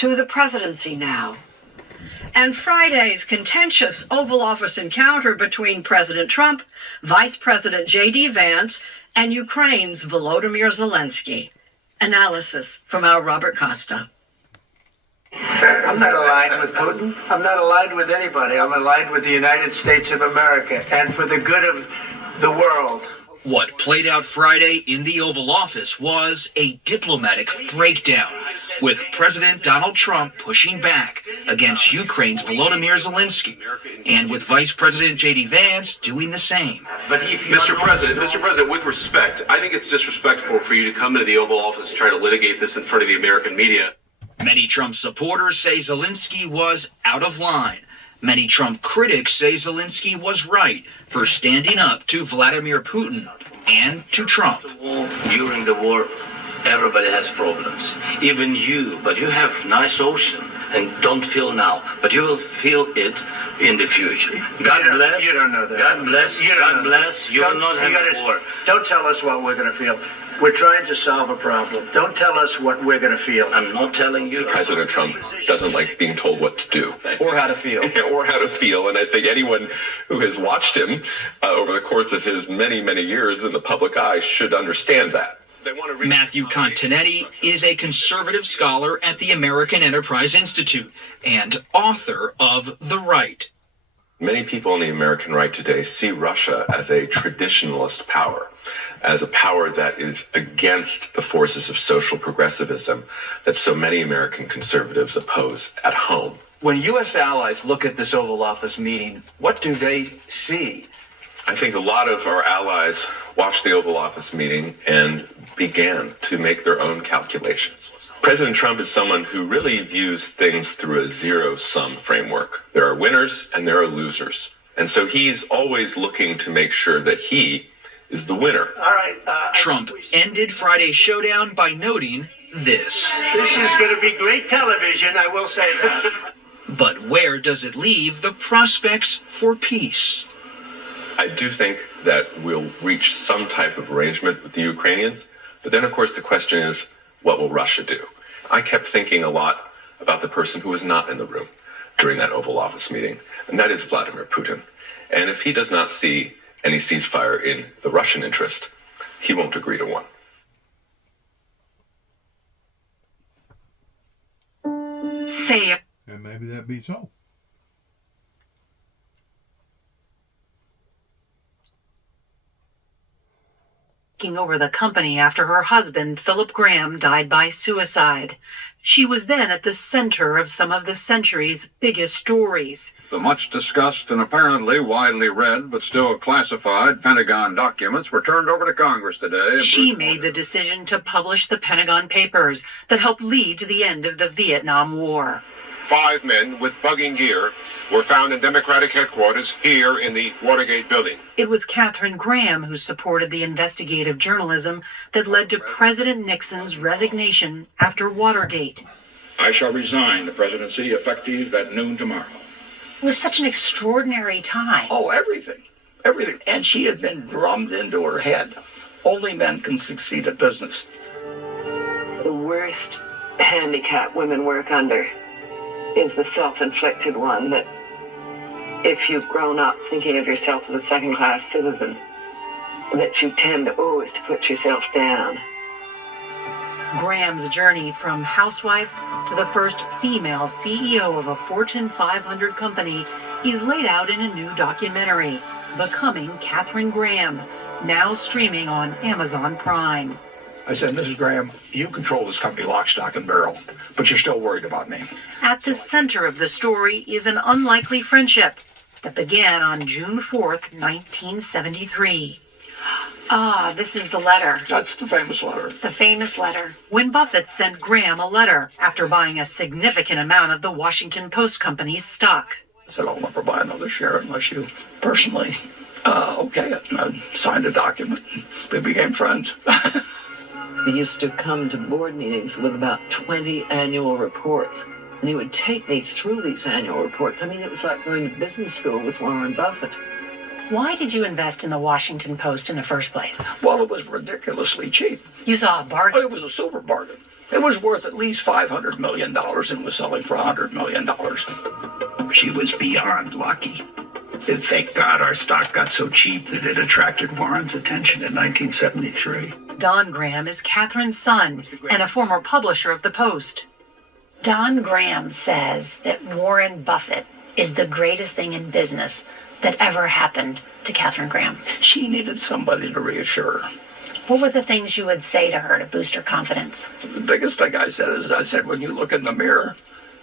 to the presidency now. And Friday's contentious Oval Office encounter between President Trump, Vice President J.D. Vance, and Ukraine's Volodymyr Zelensky. Analysis from our Robert Costa. I'm not aligned with Putin. I'm not aligned with anybody. I'm aligned with the United States of America and for the good of the world. What played out Friday in the Oval Office was a diplomatic breakdown, with President Donald Trump pushing back against Ukraine's Volodymyr Zelensky, and with Vice President J.D. Vance doing the same. But Mr. President, with respect, I think it's disrespectful for you to come into the Oval Office and try to litigate this in front of the American media. Many Trump supporters say Zelensky was out of line. Many Trump critics say Zelensky was right for standing up to Vladimir Putin and to Trump. During the war, everybody has problems. Even you, but you have nice ocean and don't feel now, but you will feel it in the future. God bless. You don't know that. God bless. God bless. You will not have war. Don't tell us what we're going to feel. We're trying to solve a problem. Don't tell us what we're going to feel. I'm not telling you. President Trump doesn't like being told what to do. Or how to feel. Or how to feel. And I think anyone who has watched him over the course of his many, many years in the public eye should understand that. Matthew Continetti is a conservative scholar at the American Enterprise Institute and author of The Right. Many people on the American right today see Russia as a traditionalist power, as a power that is against the forces of social progressivism that so many American conservatives oppose at home. When U.S. allies look at this Oval Office meeting, what do they see? I think a lot of our allies watched the Oval Office meeting and began to make their own calculations. President Trump is someone who really views things through a zero-sum framework. There are winners and there are losers. And so he's always looking to make sure that he is the winner. All right. Trump ended Friday's showdown by noting this. This is going to be great television, I will say that. But where does it leave the prospects for peace? I do think that we'll reach some type of arrangement with the Ukrainians. But then, of course, the question is, what will Russia do? I kept thinking a lot about the person who was not in the room during that Oval Office meeting, and that is Vladimir Putin. And if he does not see any ceasefire in the Russian interest, he won't agree to one. Say it. And maybe that be so. Taking over the company after her husband, Philip Graham, died by suicide. She was then at the center of some of the century's biggest stories. The much discussed and apparently widely read but still classified Pentagon documents were turned over to Congress today. She made the decision to publish the Pentagon Papers that helped lead to the end of the Vietnam War. 5 men with bugging gear were found in Democratic headquarters here in the Watergate building. It was Katharine Graham who supported the investigative journalism that led to President Nixon's resignation after Watergate. I shall resign the presidency effective at noon tomorrow. It was such an extraordinary time. Oh, everything. And she had been drummed into her head. Only men can succeed at business. The worst handicap women work under is the self-inflicted one, that if you've grown up thinking of yourself as a second-class citizen, that you tend always to put yourself down. Graham's journey from housewife to the first female CEO of a Fortune 500 company is laid out in a new documentary, Becoming Katharine Graham, now streaming on Amazon Prime. I said, Mrs. Graham, you control this company lock, stock, and barrel, but you're still worried about me. At the center of the story is an unlikely friendship that began on June 4th, 1973. Ah, this is the letter. That's the famous letter. The famous letter. When Buffett sent Graham a letter after buying a significant amount of the Washington Post Company's stock. I said, I'll never buy another share unless you personally okay it. And I signed a document. We became friends. He used to come to board meetings with about 20 annual reports. And he would take me through these annual reports. I mean, it was like going to business school with Warren Buffett. Why did you invest in the Washington Post in the first place? Well, it was ridiculously cheap. You saw a bargain. It was a super bargain. It was worth at least $500 million and was selling for $100 million. She was beyond lucky. And thank God our stock got so cheap that it attracted Warren's attention in 1973. Don Graham is Catherine's son and a former publisher of the Post. Don Graham says that Warren Buffett is the greatest thing in business that ever happened to Katharine Graham. She needed somebody to reassure her. What were the things you would say to her to boost her confidence? The biggest thing I said is, I said, when you look in the mirror,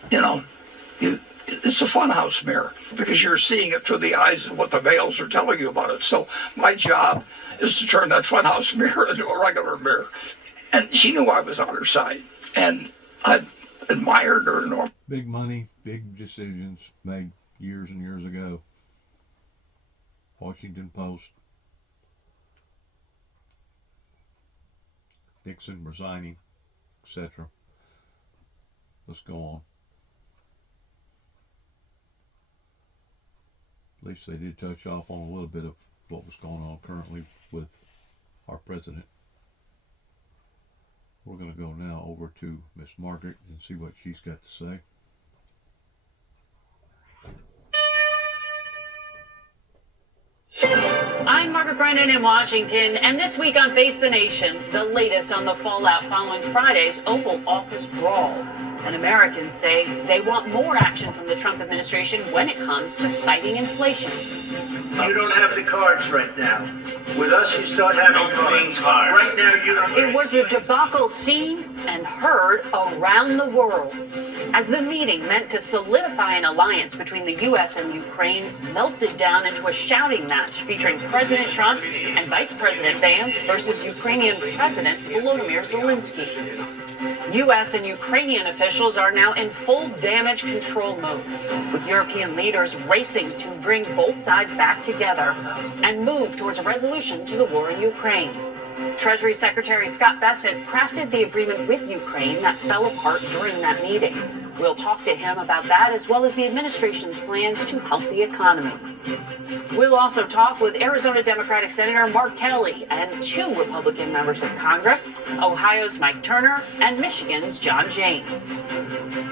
it's a funhouse mirror because you're seeing it through the eyes of what the males are telling you about it. So my job is to turn that funhouse mirror into a regular mirror. And she knew I was on her side. And I admired her enormously. Big money, big decisions made years and years ago. Washington Post. Nixon resigning, etc. Let's go on. At least they did touch off on a little bit of what was going on currently with our president. We're going to go now over to Miss Margaret and see what she's got to say. I'm Margaret Brennan in Washington, and this week on Face the Nation, the latest on the fallout following Friday's Oval Office brawl. And Americans say they want more action from the Trump administration when it comes to fighting inflation. You don't have the cards right now. With us, you start having cards. Right now, you don't. It was a debacle seen and heard around the world as the meeting meant to solidify an alliance between the U.S. and Ukraine melted down into a shouting match featuring President Trump and Vice President Vance versus Ukrainian President Volodymyr Zelensky. U.S. and Ukrainian officials are now in full damage control mode, with European leaders racing to bring both sides back together and move towards a resolution to the war in Ukraine. Treasury Secretary Scott Bessent crafted the agreement with Ukraine that fell apart during that meeting. We'll talk to him about that, as well as the administration's plans to help the economy. We'll also talk with Arizona Democratic Senator Mark Kelly and 2 Republican members of Congress, Ohio's Mike Turner and Michigan's John James.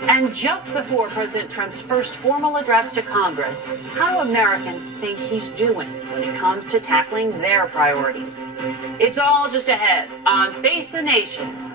And just before President Trump's first formal address to Congress, how do Americans think he's doing when it comes to tackling their priorities? It's all just ahead on Face the Nation.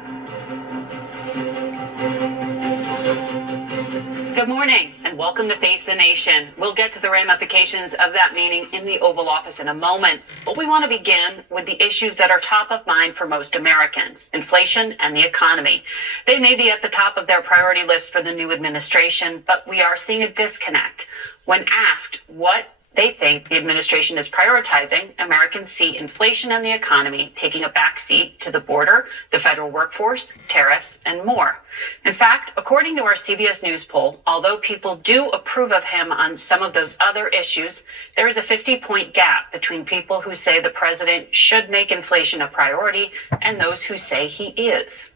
Good morning and welcome to Face the Nation. We'll get to the ramifications of that meeting in the Oval Office in a moment, but we want to begin with the issues that are top of mind for most Americans: inflation and the economy. They may be at the top of their priority list for the new administration, but we are seeing a disconnect. When asked what they think the administration is prioritizing, Americans see inflation and the economy taking a backseat to the border, the federal workforce, tariffs, and more. In fact, according to our CBS News poll, although people do approve of him on some of those other issues, there is a 50-point gap between people who say the president should make inflation a priority and those who say he is.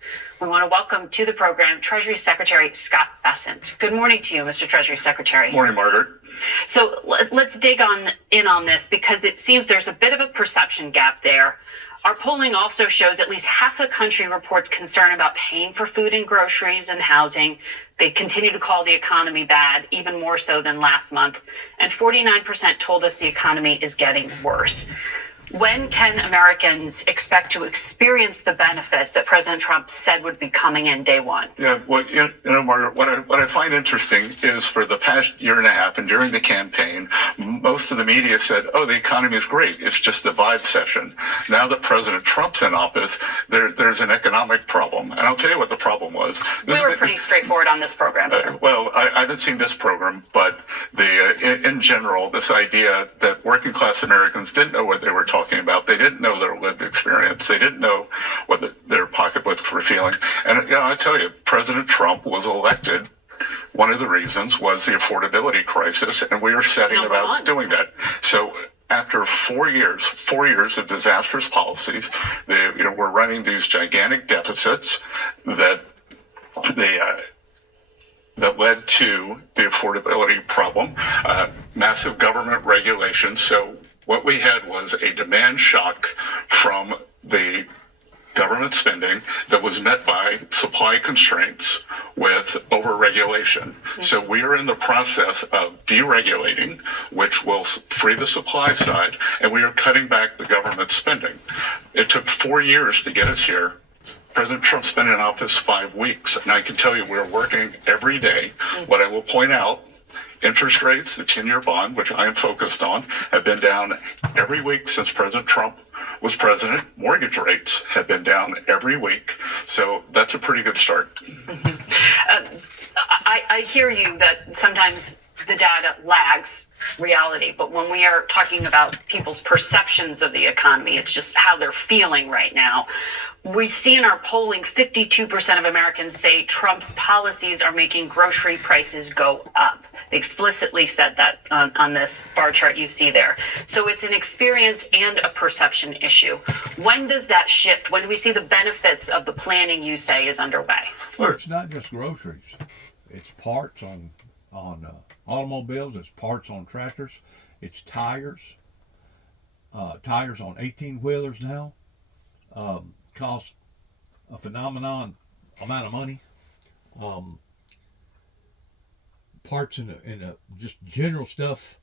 We want to welcome to the program Treasury Secretary Scott Bessent. Good morning to you, Mr. Treasury Secretary. Morning, Margaret. So let's dig in on this, because it seems there's a bit of a perception gap there. Our polling also shows at least half the country reports concern about paying for food and groceries and housing. They continue to call the economy bad, even more so than last month. And 49% told us the economy is getting worse. When can Americans expect to experience the benefits that President Trump said would be coming in day one? Yeah, well, Margaret, what I find interesting is for the past year and a half and during the campaign, most of the media said, oh, the economy is great. It's just a vibe session. Now that President Trump's in office, there's an economic problem. And I'll tell you what the problem was. We were pretty straightforward on this program, sir. Well, I haven't seen this program, but in general, this idea that working class Americans didn't know what they were talking about. They didn't know their lived experience. They didn't know what their pocketbooks were feeling. And I tell you, President Trump was elected. One of the reasons was the affordability crisis, and we are setting about doing that. So after 4 years of disastrous policies, we're running these gigantic deficits that led to the affordability problem, massive government regulation. So what we had was a demand shock from the government spending that was met by supply constraints with overregulation. So we are in the process of deregulating, which will free the supply side, and we are cutting back the government spending. It took 4 years to get us here. President Trump's been in office 5 weeks, and I can tell you we're working every day. What I will point out, interest rates, the 10-year bond, which I am focused on, have been down every week since President Trump was president. Mortgage rates have been down every week. So that's a pretty good start. I hear you that sometimes the data lags reality, but when we are talking about people's perceptions of the economy, it's just how they're feeling right now. We see in our polling 52% of Americans say Trump's policies are making grocery prices go up. They explicitly said that on this bar chart you see there. So it's an experience and a perception issue. When does that shift? When do we see the benefits of the planning you say is underway? Well, it's not just groceries. It's parts on automobiles. It's parts on tractors. It's tires. Tires on 18-wheelers now. Cost a phenomenon amount of money. Parts in the just general stuff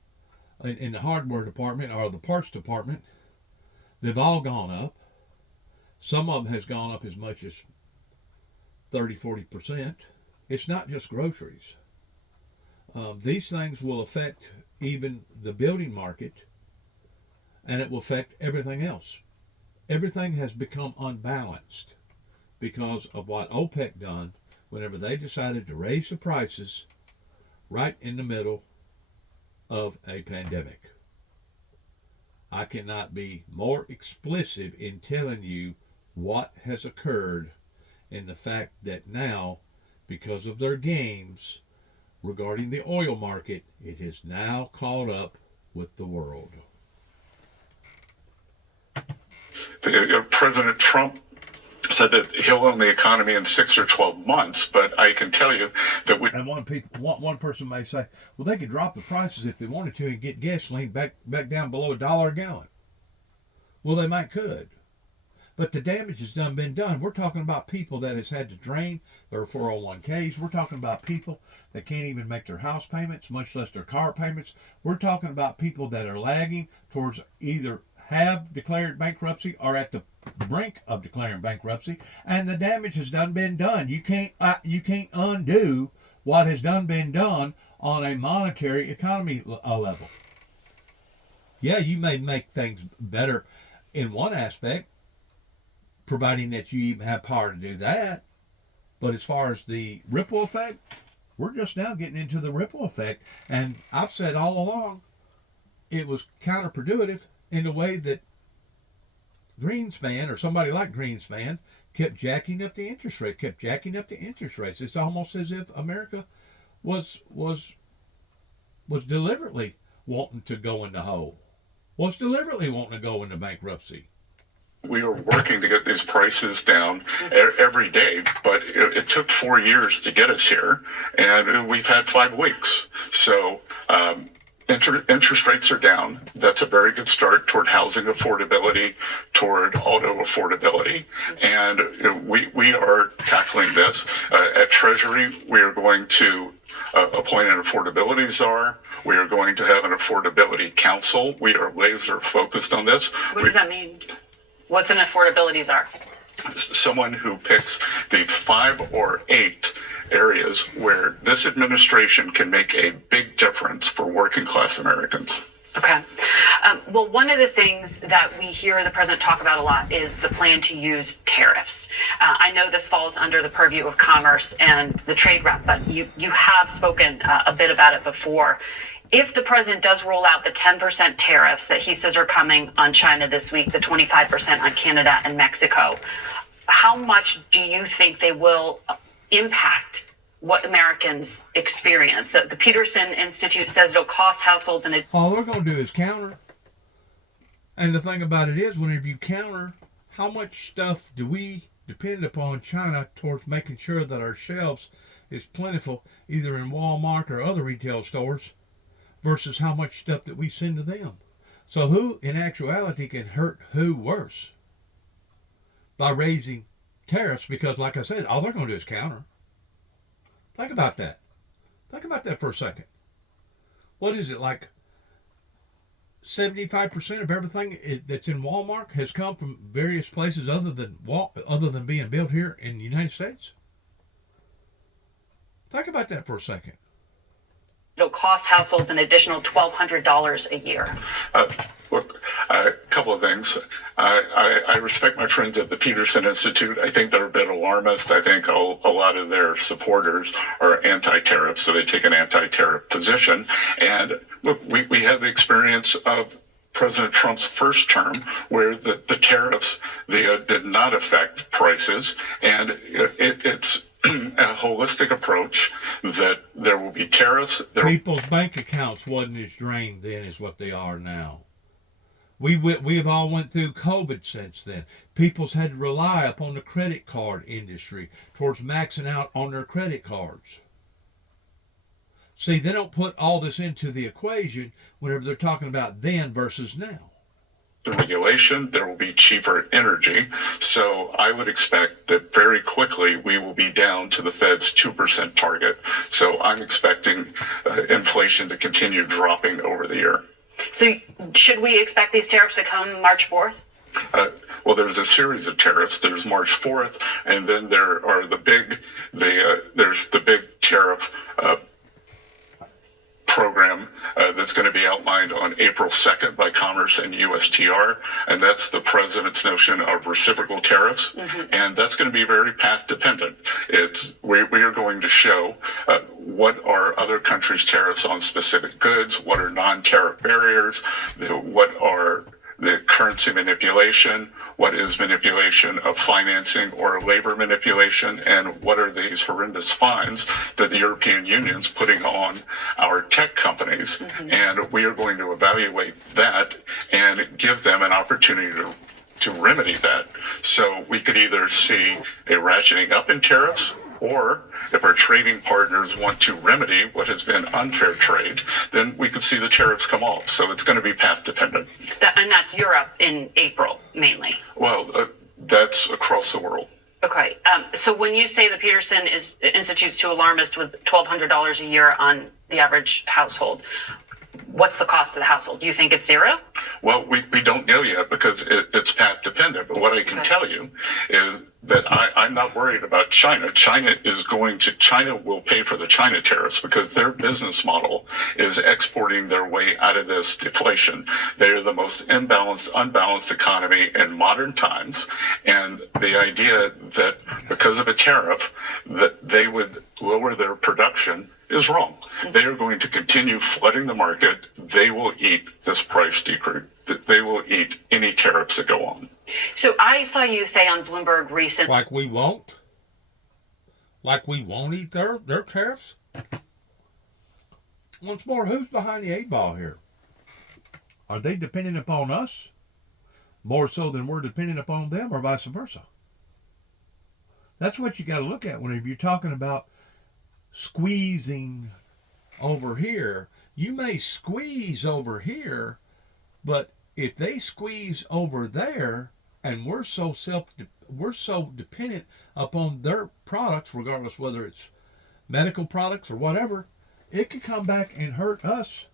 in the hardware department or the parts department, they've all gone up. Some of them has gone up as much as 30-40%. It's not just groceries. These things will affect even the building market, and it will affect everything else. Everything has become unbalanced because of what OPEC done whenever they decided to raise the prices right in the middle of a pandemic. I cannot be more explicit in telling you what has occurred in the fact that now, because of their games regarding the oil market, it is now caught up with the world. President Trump said that he'll own the economy in 6 or 12 months, but I can tell you that we... And one person may say, well, they could drop the prices if they wanted to and get gasoline back down below $1 a gallon. Well, they might could. But the damage has been done. We're talking about people that has had to drain their 401ks. We're talking about people that can't even make their house payments, much less their car payments. We're talking about people that are lagging towards either have declared bankruptcy or at the brink of declaring bankruptcy, and the damage has been done. You can't undo what has been done on a monetary economy level. Yeah, you may make things better in one aspect, providing that you even have power to do that. But as far as the ripple effect, we're just now getting into the ripple effect. And I've said all along, it was counterproductive in the way that Greenspan, or somebody like Greenspan, kept jacking up the interest rate, It's almost as if America was deliberately wanting to go in the hole, was deliberately wanting to go into bankruptcy. We are working to get these prices down every day, but it took 4 years to get us here, and we've had 5 weeks. So interest rates are down. That's a very good start toward housing affordability, toward auto affordability, and we are tackling this. At Treasury, we are going to appoint an affordability czar. We are going to have an affordability council. We are laser focused on this. What does that mean? What's an affordability czar? Someone who picks the 5 or 8 areas where this administration can make a big difference for working class Americans. Okay. Well, one of the things that we hear the president talk about a lot is the plan to use tariffs. I know this falls under the purview of commerce and the trade rep, but you have spoken a bit about it before. If the president does roll out the 10% tariffs that he says are coming on China this week, the 25% on Canada and Mexico, how much do you think they will impact what Americans experience? The Peterson Institute says it'll cost households and all they're going to do is counter. And the thing about it is, whenever you counter, how much stuff do we depend upon China towards making sure that our shelves is plentiful, either in Walmart or other retail stores, versus how much stuff that we send to them? So who, in actuality, can hurt who worse? by raising tariffs because, like I said, all they're going to do is counter. Think about that. Think about that for a second. What is it, like 75% of everything that's in Walmart has come from various places other than being built here in the United States? Think about that for a second. It'll cost households an additional $1,200 a year. Look, a couple of things. I respect my friends at the Peterson Institute. I think they're a bit alarmist. I think a lot of their supporters are anti-tariff, so they take an anti-tariff position. And look, we have the experience of President Trump's first term, where the tariffs did not affect prices, and it's a holistic approach that there will be tariffs. People's bank accounts wasn't as drained then as what they are now. We have all went through COVID since then. People's had to rely upon the credit card industry towards maxing out on their credit cards. See, they don't put all this into the equation whenever they're talking about then versus now. The regulation, there will be cheaper energy. So I would expect that very quickly we will be down to the Fed's 2% target. So I'm expecting inflation to continue dropping over the year. So should we expect these tariffs to come March 4th? Well, there's a series of tariffs. There's March 4th, and then there are there's the big tariff program that's going to be outlined on April 2nd by Commerce and USTR, and that's the president's notion of reciprocal tariffs, and that's going to be very path dependent. We are going to show what are other countries' tariffs on specific goods, what are non-tariff barriers, what are the currency manipulation, what is manipulation of financing or labor manipulation, and what are these horrendous fines that the European Union's putting on our tech companies. And we are going to evaluate that and give them an opportunity to remedy that. So we could either see a ratcheting up in tariffs, or if our trading partners want to remedy what has been unfair trade, then we could see the tariffs come off. So it's going to be path dependent. And that's Europe in April, mainly. Well, that's across the world. Okay. So when you say the Peterson Institute's too alarmist with $1,200 a year on the average household, what's the cost of the household? You think it's zero? Well, we don't know yet because it's path dependent. But what I can tell you is that I'm not worried about China. China will pay for the China tariffs because their business model is exporting their way out of this deflation. They are the most unbalanced economy in modern times. And the idea that because of a tariff that they would lower their production is wrong. They are going to continue flooding the market. They will eat this price decrease. They will eat any tariffs that go on. So I saw you say on Bloomberg recently. Like we won't? Like we won't eat their tariffs? Once more, who's behind the 8 ball here? Are they dependent upon us more so than we're dependent upon them, or vice versa? That's what you got to look at whenever you're talking about squeezing over here. You may squeeze over here, but if they squeeze over there and we're so dependent upon their products, regardless whether it's medical products or whatever, it could come back and hurt us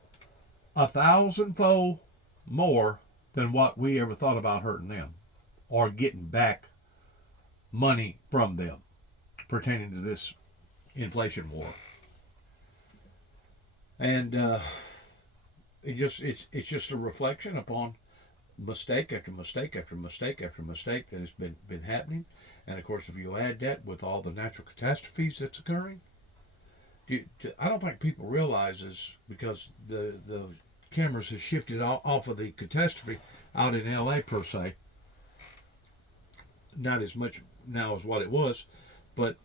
1,000-fold more than what we ever thought about hurting them or getting back money from them pertaining to this inflation war. And it's just a reflection upon mistake after mistake after mistake after mistake that has been happening. And of course, if you add that with all the natural catastrophes that's occurring, I don't think people realize this, because the cameras have shifted off of the catastrophe out in LA per se. Not as much now as what it was, but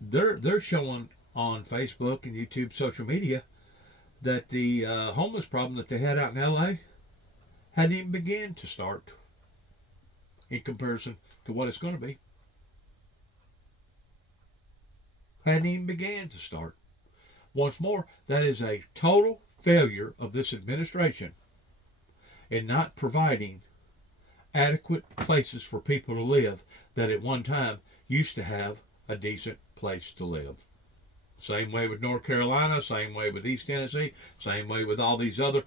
they're showing on Facebook and YouTube, social media, that the homeless problem that they had out in LA hadn't even begun to start in comparison to what it's going to be. Hadn't even began to start. Once more, that is a total failure of this administration in not providing adequate places for people to live that at one time used to have a decent place to live. Same way with North Carolina, same way with East Tennessee, same way with all these other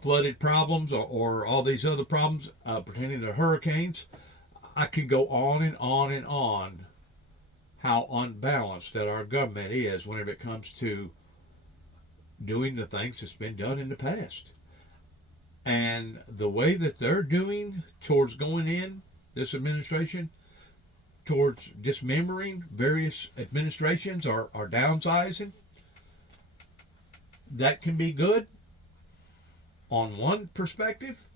flooded problems or all these other problems pertaining to hurricanes. I could go on and on and on how unbalanced that our government is whenever it comes to doing the things that's been done in the past. And the way that they're doing towards going in, this administration, towards dismembering various administrations or downsizing, that can be good on one perspective,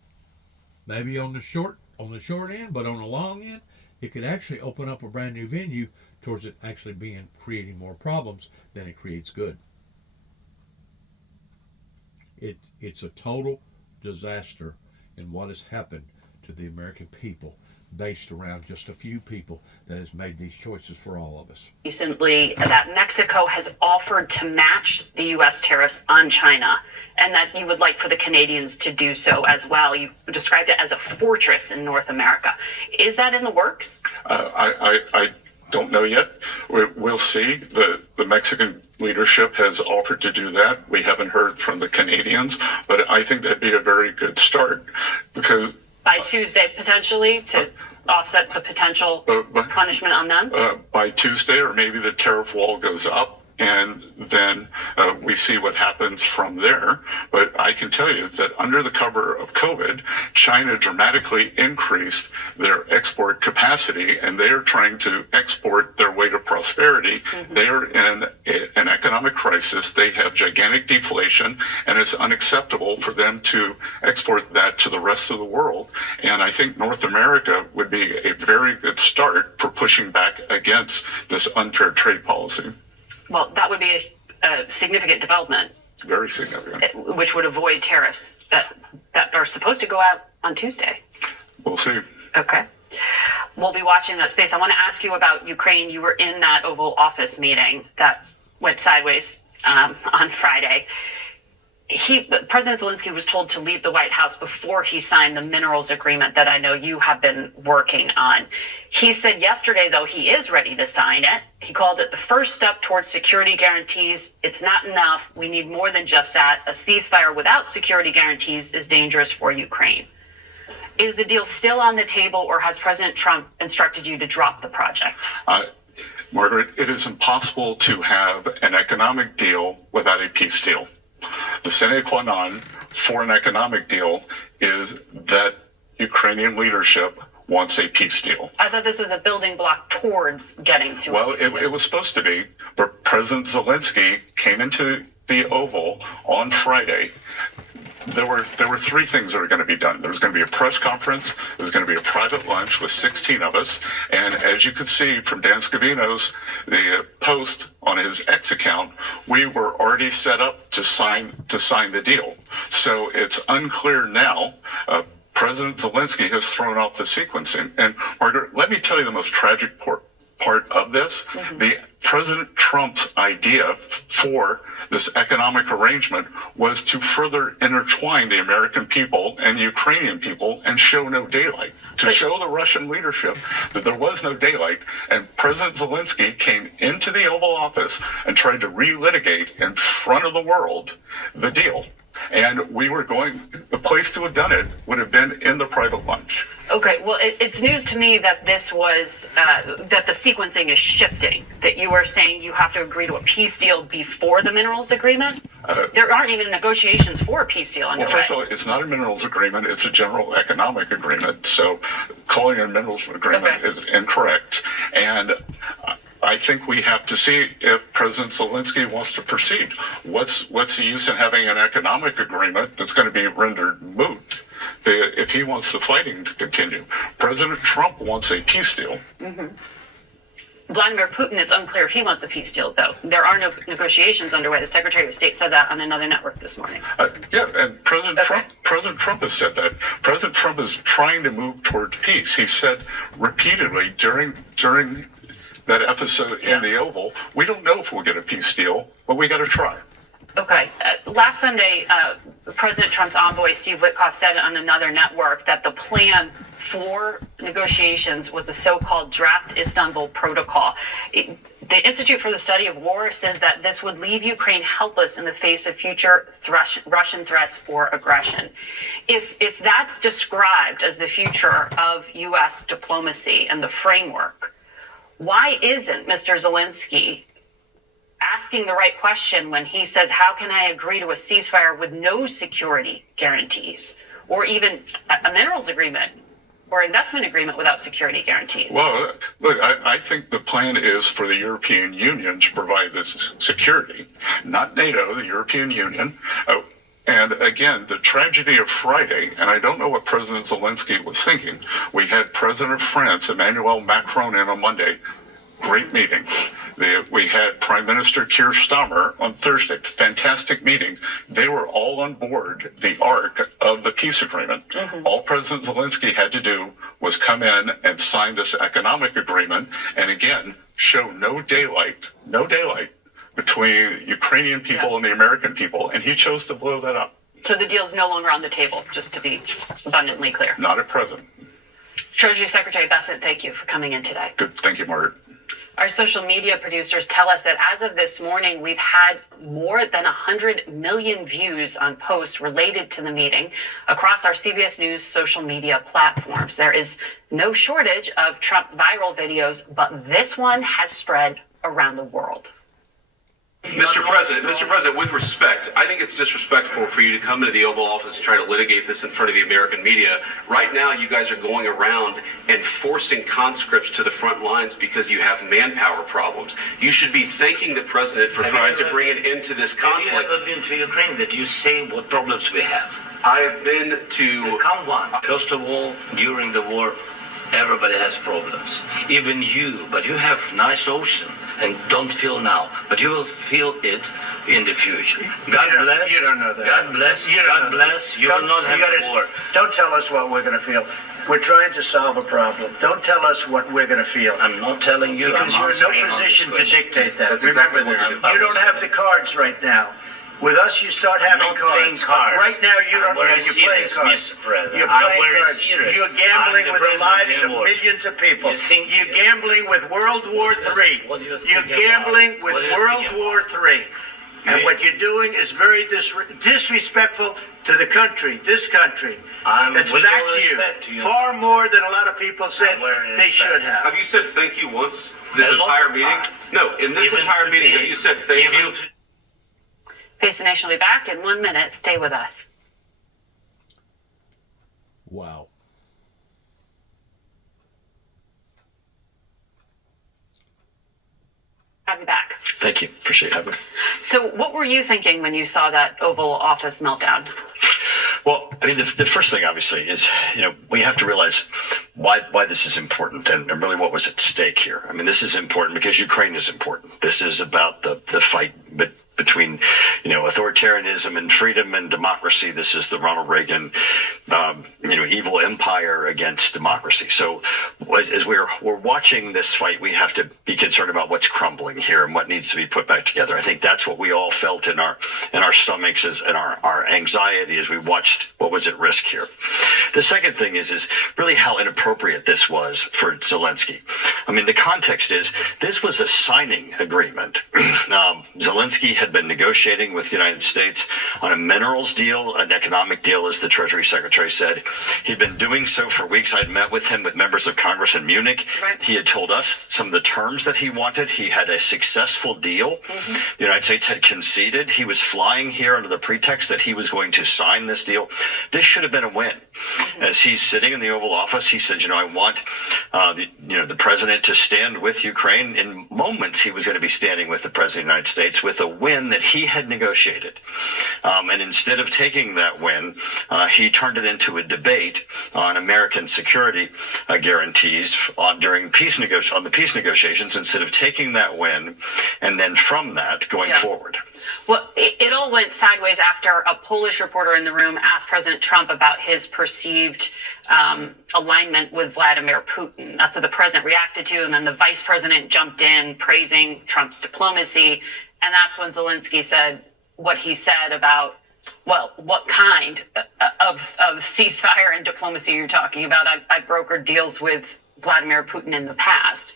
maybe on the short end, but on the long end, it could actually open up a brand new venue towards it actually creating more problems than it creates good. It's a total disaster in what has happened to the American people based around just a few people that has made these choices for all of us. Recently, that Mexico has offered to match the U.S. tariffs on China, and that you would like for the Canadians to do so as well. You described it as a fortress in North America. Is that in the works? I don't know yet. We'll see. The Mexican leadership has offered to do that. We haven't heard from the Canadians, but I think that'd be a very good start, because By Tuesday, potentially, to offset the potential punishment on them? By Tuesday, or maybe the tariff wall goes up, and then we see what happens from there. But I can tell you that under the cover of COVID, China dramatically increased their export capacity, and they are trying to export their way to prosperity. Mm-hmm. They are in an economic crisis. They have gigantic deflation, and it's unacceptable for them to export that to the rest of the world. And I think North America would be a very good start for pushing back against this unfair trade policy. Well, that would be a significant development. Very significant. Which would avoid tariffs that are supposed to go out on Tuesday. We'll see. Okay. We'll be watching that space. I want to ask you about Ukraine. You were in that Oval Office meeting that went sideways on Friday. President Zelensky was told to leave the White House before he signed the minerals agreement that I know you have been working on. He said yesterday, though, he is ready to sign it. He called it the first step towards security guarantees. It's not enough. We need more than just that. A ceasefire without security guarantees is dangerous for Ukraine. Is the deal still on the table, or has President Trump instructed you to drop the project? Margaret, it is impossible to have an economic deal without a peace deal. The sine qua non for an economic deal is that Ukrainian leadership wants a peace deal. I thought this was a building block towards getting to Well, it was supposed to be, but President Zelensky came into the Oval on Friday. There were three things that were going to be done. There was going to be a press conference. There was going to be a private lunch with 16 of us. And as you could see from Dan Scavino's the post on his X account, we were already set up to sign the deal. So it's unclear now. President Zelensky has thrown off the sequencing. And Margaret, let me tell you the most tragic part of this. Mm-hmm. The President Trump's idea for this economic arrangement was to further intertwine the American people and the Ukrainian people and show no daylight, to show the Russian leadership that there was no daylight. And President Zelensky came into the Oval Office and tried to relitigate in front of the world the deal. And the place to have done it would have been in the private lunch. Okay, well, it's news to me that this was, that the sequencing is shifting, that you were saying you have to agree to a peace deal before the minerals agreement. There aren't even negotiations for a peace deal underway. Well, first of all, it's not a minerals agreement, it's a general economic agreement. So calling it a minerals agreement is incorrect. And I think we have to see if President Zelensky wants to proceed. What's the use in having an economic agreement that's going to be rendered moot if he wants the fighting to continue? President Trump wants a peace deal. Mm-hmm. Vladimir Putin, it's unclear if he wants a peace deal, though. There are no negotiations underway. The Secretary of State said that on another network this morning. Yeah, and President Trump has said that. President Trump is trying to move toward peace. He said repeatedly during that episode in the Oval, we don't know if we'll get a peace deal, but we got to try. Okay. Last Sunday, President Trump's envoy, Steve Witkoff, said on another network that the plan for negotiations was the so-called draft Istanbul Protocol. The Institute for the Study of War says that this would leave Ukraine helpless in the face of future Russian threats or aggression. If that's described as the future of U.S. diplomacy and the framework, why isn't Mr. Zelensky asking the right question when he says, how can I agree to a ceasefire with no security guarantees, or even a minerals agreement or investment agreement without security guarantees? Well, look, I think the plan is for the European Union to provide this security, not NATO, the European Union. And again, the tragedy of Friday, and I don't know what President Zelensky was thinking. We had President of France, Emmanuel Macron, in on Monday. Great meeting. We had Prime Minister Keir Starmer on Thursday. Fantastic meeting. They were all on board the arc of the peace agreement. All President Zelensky had to do was come in and sign this economic agreement, and again, show no daylight between Ukrainian people and the American people, and he chose to blow that up. So the deal's no longer on the table, just to be abundantly clear. Not at present. Treasury Secretary Bessent, thank you for coming in today. Good. Thank you, Margaret. Our social media producers tell us that as of this morning, we've had more than 100 million views on posts related to the meeting across our CBS News social media platforms. There is no shortage of Trump viral videos, but this one has spread around the world. Mr. President, with respect, I think it's disrespectful for you to come into the Oval Office and try to litigate this in front of the American media. Right now, you guys are going around and forcing conscripts to the front lines because you have manpower problems. You should be thanking the president for trying to bring an end to this conflict. Have you ever been to Ukraine that you say what problems we have? I have been to... Come one. First of all, during the war, everybody has problems. Even you, but you have nice ocean and don't feel now, but you will feel it in the future. God bless. You don't know that. God bless. God bless. You will not have a war. Don't tell us what we're going to feel. We're trying to solve a problem. Don't tell us what we're going to feel. I'm not telling you. Because I'm you're in no position to dictate that. That's Remember exactly this. what You don't have the cards right now. With us, you start having not playing cards. Right now, you don't. You're playing cards. Mr. President. You're I'm playing very cards. serious. You're gambling I'm the with the president lives of anymore. millions of people. You're gambling with World War III. What do you think You're about? gambling with What do you World think War III. And what you're doing is very disrespectful to the country, this country. I'm That's with back all to respect to you. Far more than a lot of people said very they respect. should have. Have you said thank you once this A lot entire of meeting? times. No, in this Even entire meeting, today, have you said thank you? Face the Nation will be back in 1 minute. Stay with us. Wow. Have you back. Thank you. Appreciate having me. So what were you thinking when you saw that Oval Office meltdown? Well, I mean, the first thing, obviously, is, we have to realize why this is important and really what was at stake here. I mean, this is important because Ukraine is important. This is about the fight between, authoritarianism and freedom and democracy. This is the Ronald Reagan, evil empire against democracy. So as we're watching this fight, we have to be concerned about what's crumbling here and what needs to be put back together. I think that's what we all felt in our stomachs and our anxiety as we watched what was at risk here. The second thing is really how inappropriate this was for Zelensky. I mean, the context is this was a signing agreement. Zelensky had been negotiating with the United States on a minerals deal, an economic deal, as the Treasury Secretary said. He'd been doing so for weeks. I'd met with him with members of Congress in Munich. Right. He had told us some of the terms that he wanted. He had a successful deal. Mm-hmm. The United States had conceded. He was flying here under the pretext that he was going to sign this deal. This should have been a win. Mm-hmm. As he's sitting in the Oval Office, he said, I want the president to stand with Ukraine. In moments, he was going to be standing with the president of the United States with a win that he had negotiated. And instead of taking that win, he turned it into a debate on American security guarantees during the peace negotiations, instead of taking that win and then from that going forward. Well, it all went sideways after a Polish reporter in the room asked President Trump about his perceived alignment with Vladimir Putin. That's what the president reacted to, and then the vice president jumped in praising Trump's diplomacy. And that's when Zelensky said, what he said about, well, what kind of ceasefire and diplomacy you're talking about. I've brokered deals with Vladimir Putin in the past.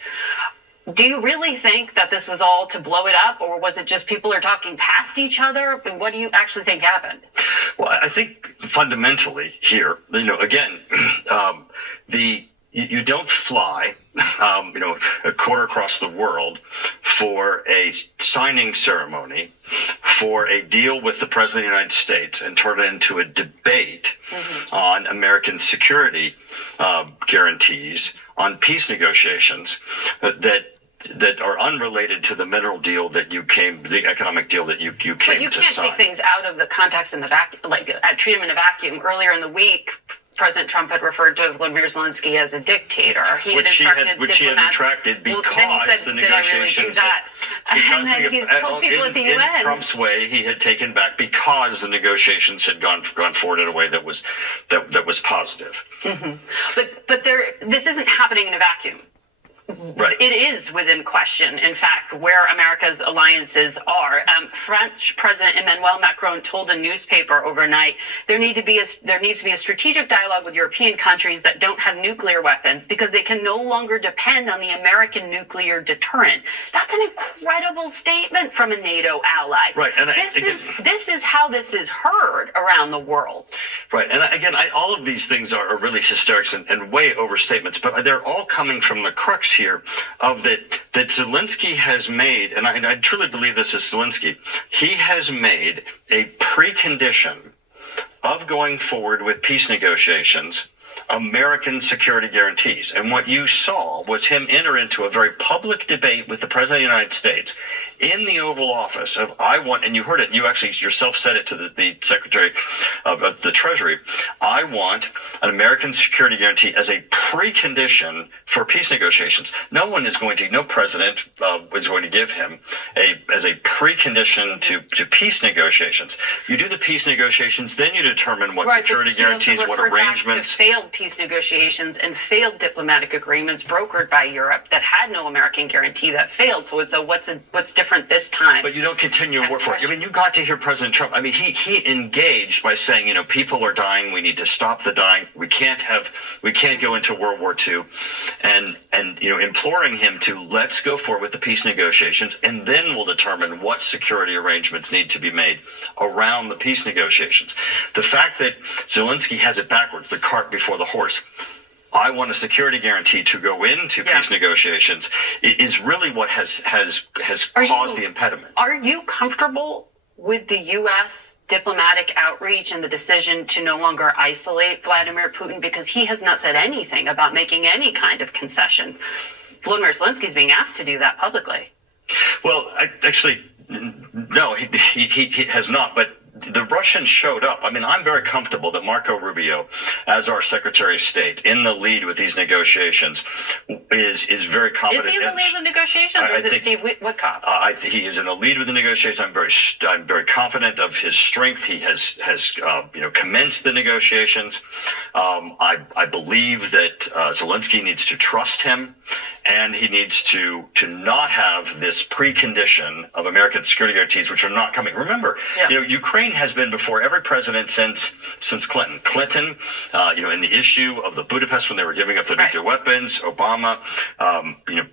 Do you really think that this was all to blow it up, or was it just people are talking past each other? And what do you actually think happened? Well, I think fundamentally here, again, you don't fly, a quarter across the world for a signing ceremony for a deal with the President of the United States and turn it into a debate on American security guarantees on peace negotiations that are unrelated to the mineral deal the economic deal that you came to sign. But you can't take things out of the context in the vacuum, treat them in a vacuum. Earlier in the week, President Trump had referred to Volodymyr Zelensky as a dictator. Which he had retracted because the negotiations and then he told people at the UN. In Trump's way, he had taken back because the negotiations had gone forward in a way that was positive. Mm-hmm. But this isn't happening in a vacuum. Right. It is within question, in fact, where America's alliances are. French President Emmanuel Macron told a newspaper overnight there needs to be a strategic dialogue with European countries that don't have nuclear weapons because they can no longer depend on the American nuclear deterrent. That's an incredible statement from a NATO ally. Right, and this is how this is heard around the world. Right, and again, all of these things are really hysterics and way overstatements, but they're all coming from the crux here of that Zelensky has made, and I truly believe this is Zelensky, he has made a precondition of going forward with peace negotiations, American security guarantees. And what you saw was him enter into a very public debate with the President of the United States in the Oval Office of, and you heard it, you actually yourself said it to the Secretary of the Treasury, I want an American security guarantee as a precondition for peace negotiations. No president is going to give him as a precondition to peace negotiations. You do the peace negotiations, then you determine what security guarantees, what arrangements. Failed peace negotiations and failed diplomatic agreements brokered by Europe that had no American guarantee that failed. So it's what's different this time. But you don't continue to work for it. I mean, you got to hear President Trump. I mean, he engaged by saying, people are dying. We need to stop the dying. We can't go into World War II, and imploring him to let's go forward with the peace negotiations, and then we'll determine what security arrangements need to be made around the peace negotiations. The fact that Zelensky has it backwards, the cart before the horse. I want a security guarantee to go into peace negotiations is really what has caused the impediment. Are you comfortable with the U.S. diplomatic outreach and the decision to no longer isolate Vladimir Putin, because he has not said anything about making any kind of concession? Volodymyr Zelensky is being asked to do that publicly. Well, no, he has not, but the Russians showed up. I mean, I'm very comfortable that Marco Rubio, as our Secretary of State, in the lead with these negotiations, is very competent. Is he in the lead with the negotiations, or is it Steve Witkoff? He is in the lead with the negotiations. I'm very confident of his strength. He has commenced the negotiations. I believe that Zelensky needs to trust him, and he needs to not have this precondition of American security guarantees, which are not coming. Remember, Ukraine has been before every president since Clinton. Clinton, in the issue of the Budapest when they were giving up the nuclear weapons, Obama,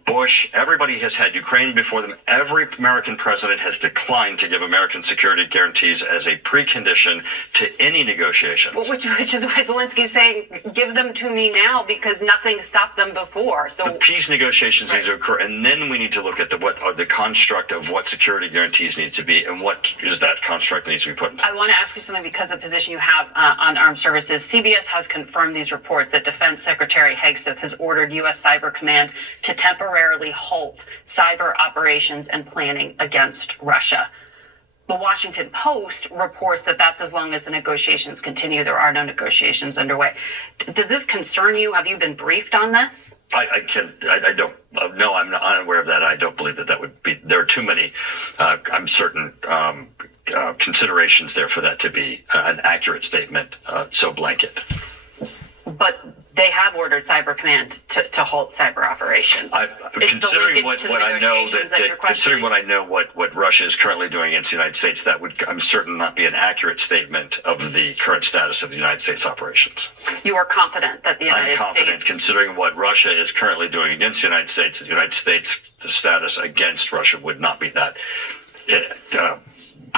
Bush, everybody has had Ukraine before them. Every American president has declined to give American security guarantees as a precondition to any negotiations. Which is why Zelensky's saying, give them to me now, because nothing stopped them before. So the peace negotiations need to occur, and then we need to look at what are the construct of what security guarantees need to be, and what is that construct that needs to be put in place. I want to ask you something because of the position you have on armed services. CBS has confirmed these reports that Defense Secretary Hegseth has ordered U.S. Cyber Command to temporarily halt cyber operations and planning against Russia. The Washington Post reports that that's as long as the negotiations continue. There are no negotiations underway. Does this concern you? Have you been briefed on this? I don't. No, I'm not unaware of that. I don't believe that would be. There are too many. I'm certain considerations there for that to be an accurate statement. So blanket. But they have ordered Cyber Command to halt cyber operations. Considering what I know considering what I know what Russia is currently doing against the United States, that would, I'm certain, not be an accurate statement of the current status of the United States operations. You are confident that the United I'm confident, States, considering what Russia is currently doing against the United States, the status against Russia would not be that.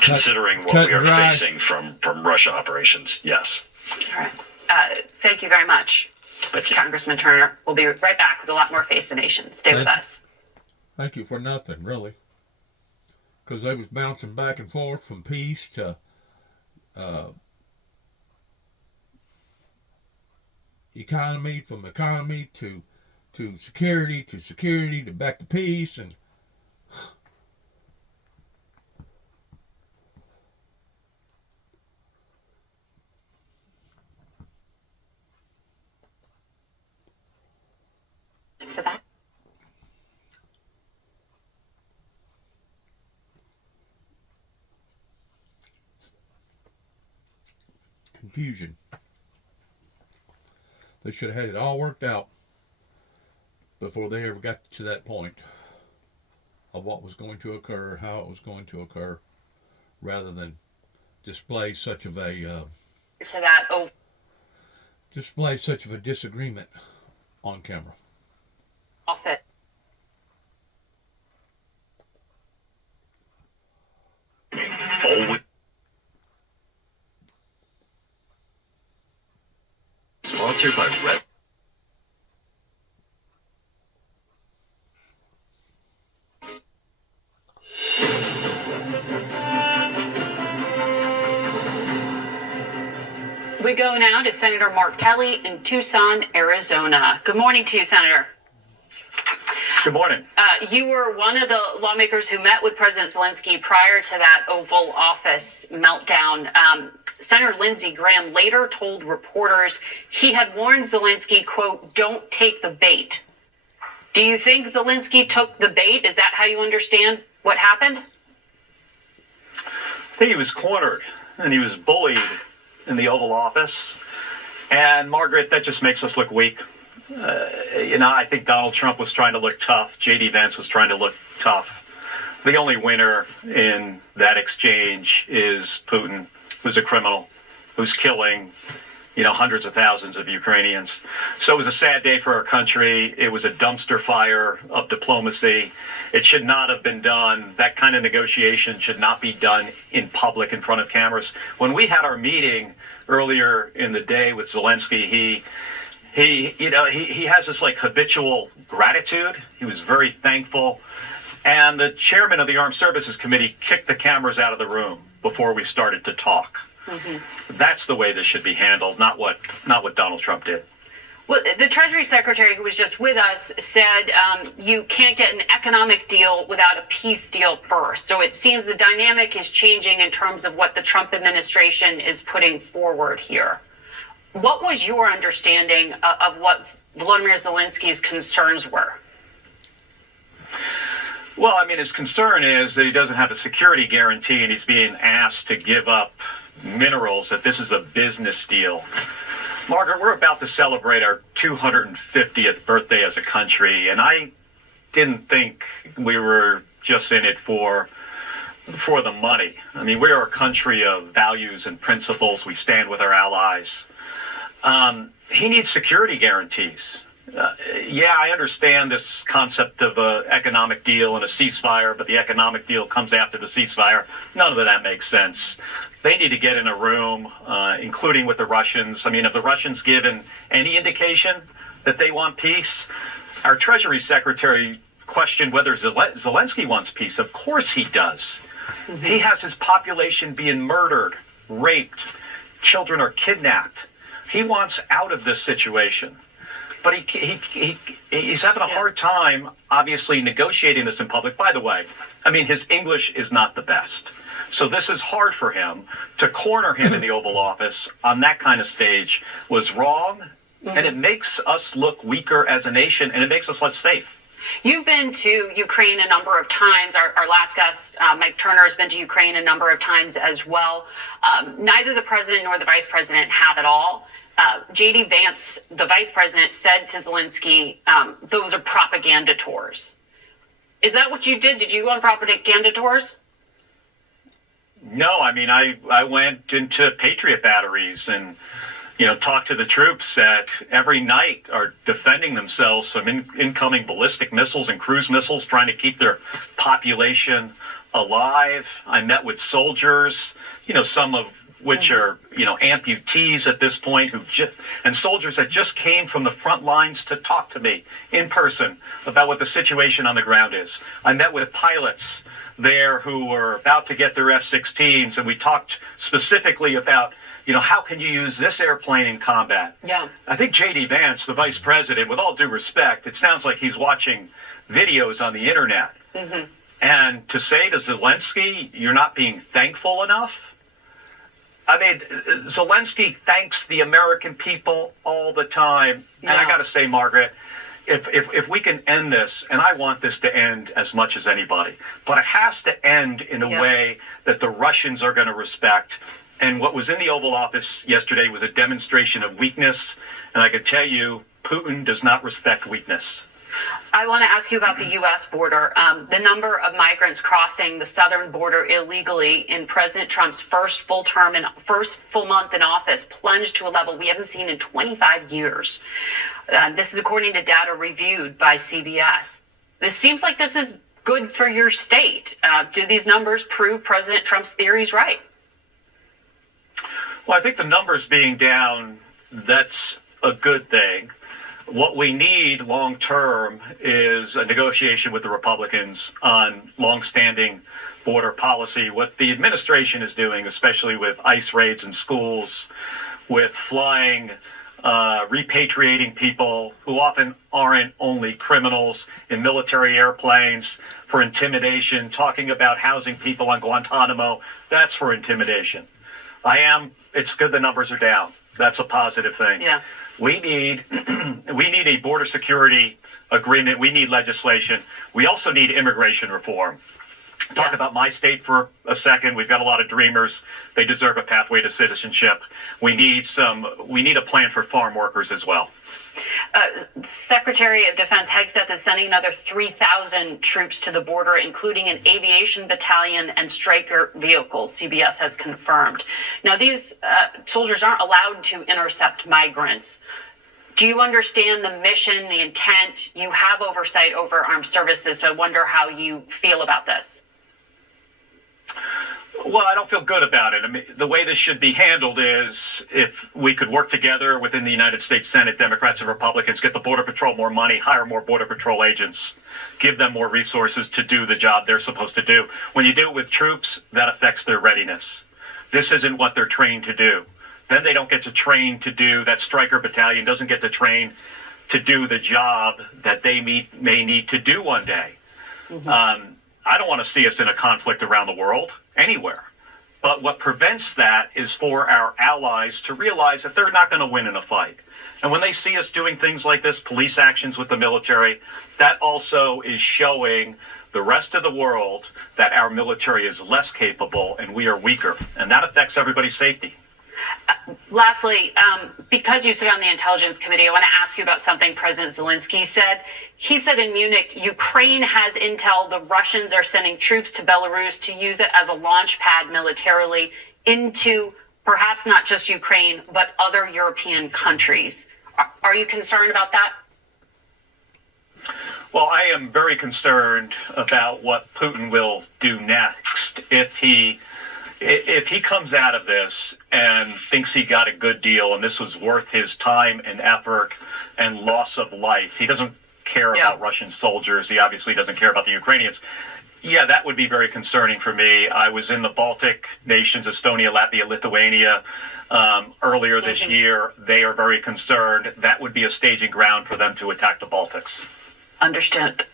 Considering what we are facing from Russia operations, yes. All right. Thank you very much, Congressman Turner. We'll be right back with a lot more Face the Nation. Stay with us. Thank you for nothing, really. Because they was bouncing back and forth from peace to economy, from economy to security to back to peace, and for that. Confusion. They should have had it all worked out before they ever got to that point of what was going to occur, how it was going to occur, rather than display such of a display such of a disagreement on camera. Off it. Sponsored by Red. We go now to Senator Mark Kelly in Tucson, Arizona. Good morning to you, Senator. Good morning. You were one of the lawmakers who met with President Zelensky prior to that Oval Office meltdown. Senator Lindsey Graham later told reporters he had warned Zelensky, quote, "Don't take the bait." Do you think Zelensky took the bait? Is that how you understand what happened? I think he was cornered and he was bullied in the Oval Office. And Margaret, that just makes us look weak. I think Donald Trump was trying to look tough. J.D. Vance was trying to look tough. The only winner in that exchange is Putin, who's a criminal, who's killing, hundreds of thousands of Ukrainians. So it was a sad day for our country. It was a dumpster fire of diplomacy. It should not have been done. That kind of negotiation should not be done in public in front of cameras. When we had our meeting earlier in the day with Zelensky, he has this habitual gratitude. He was very thankful. And the chairman of the Armed Services Committee kicked the cameras out of the room before we started to talk. Mm-hmm. That's the way this should be handled, not what Donald Trump did. Well, the Treasury Secretary, who was just with us, said you can't get an economic deal without a peace deal first. So it seems the dynamic is changing in terms of what the Trump administration is putting forward here. What was your understanding of what Volodymyr Zelensky's concerns were? Well, his concern is that he doesn't have a security guarantee and he's being asked to give up minerals, that this is a business deal. Margaret, we're about to celebrate our 250th birthday as a country, and I didn't think we were just in it for the money. We are a country of values and principles. We stand with our allies. He needs security guarantees. I understand this concept of an economic deal and a ceasefire, but the economic deal comes after the ceasefire. None of that makes sense. They need to get in a room, including with the Russians. Have the Russians given any indication that they want peace? Our Treasury Secretary questioned whether Zelensky wants peace. Of course he does. Mm-hmm. He has his population being murdered, raped, children are kidnapped. He wants out of this situation. But he's having a hard time, obviously, negotiating this in public. By the way, his English is not the best. So this is hard for him. To corner him in the Oval Office on that kind of stage was wrong, and it makes us look weaker as a nation, and it makes us less safe. You've been to Ukraine a number of times. Our last guest, Mike Turner, has been to Ukraine a number of times as well. Neither the president nor the vice president have at all. J.D. Vance, the vice president, said to Zelensky, those are propaganda tours. Is that what you did? Did you go on propaganda tours? No, I mean, I went into Patriot batteries and, talked to the troops that every night are defending themselves from incoming ballistic missiles and cruise missiles, trying to keep their population alive. I met with soldiers, some of which are, amputees at this point, and soldiers that just came from the front lines to talk to me in person about what the situation on the ground is. I met with pilots there who were about to get their F-16s, and we talked specifically about, how can you use this airplane in combat? Yeah. I think J.D. Vance, the vice president, with all due respect, it sounds like he's watching videos on the internet. Mm-hmm. And to say to Zelensky, you're not being thankful enough? I mean, Zelensky thanks the American people all the time. And I got to say, Margaret, if we can end this, and I want this to end as much as anybody, but it has to end in a way that the Russians are going to respect. And what was in the Oval Office yesterday was a demonstration of weakness. And I can tell you, Putin does not respect weakness. I want to ask you about the U.S. border. The number of migrants crossing the southern border illegally in President Trump's first full month in office plunged to a level we haven't seen in 25 years. This is according to data reviewed by CBS. This seems like this is good for your state. Do these numbers prove President Trump's theories right? Well, I think the numbers being down, that's a good thing. What we need long term is a negotiation with the Republicans on longstanding border policy. What the administration is doing, especially with ICE raids in schools, with flying, repatriating people who often aren't only criminals in military airplanes for intimidation, talking about housing people on Guantanamo, that's for intimidation. It's good the numbers are down. That's a positive thing. Yeah. We need a border security agreement. We need legislation. We also need immigration reform. Talk about my state for a second. We've got a lot of dreamers. They deserve a pathway to citizenship. We need a plan for farm workers as well. Secretary of Defense Hegseth is sending another 3,000 troops to the border, including an aviation battalion and Stryker vehicles, CBS has confirmed. Now, these soldiers aren't allowed to intercept migrants. Do you understand the mission, the intent? You have oversight over armed services, so I wonder how you feel about this. Well, I don't feel good about it. I mean, the way this should be handled is if we could work together within the United States Senate, Democrats and Republicans, get the Border Patrol more money, hire more Border Patrol agents, give them more resources to do the job they're supposed to do. When you do it with troops, that affects their readiness. This isn't what they're trained to do. Then they don't get to train to do, that Stryker battalion doesn't get to train to do the job that they may need to do one day. Mm-hmm. I don't want to see us in a conflict around the world, anywhere. But what prevents that is for our allies to realize that they're not going to win in a fight. And when they see us doing things like this, police actions with the military, that also is showing the rest of the world that our military is less capable and we are weaker. And that affects everybody's safety. Lastly, because you sit on the Intelligence Committee, I want to ask you about something President Zelensky said. He said in Munich, Ukraine has intel the Russians are sending troops to Belarus to use it as a launch pad militarily into perhaps not just Ukraine, but other European countries. Are you concerned about that? Well, I am very concerned about what Putin will do next if he comes out of this and thinks he got a good deal and this was worth his time and effort and loss of life. He doesn't care about Russian soldiers. He obviously doesn't care about the Ukrainians. Yeah, that would be very concerning for me. I was in the Baltic nations, Estonia, Latvia, Lithuania, earlier this year. They are very concerned. That would be a staging ground for them to attack the Baltics. Understood.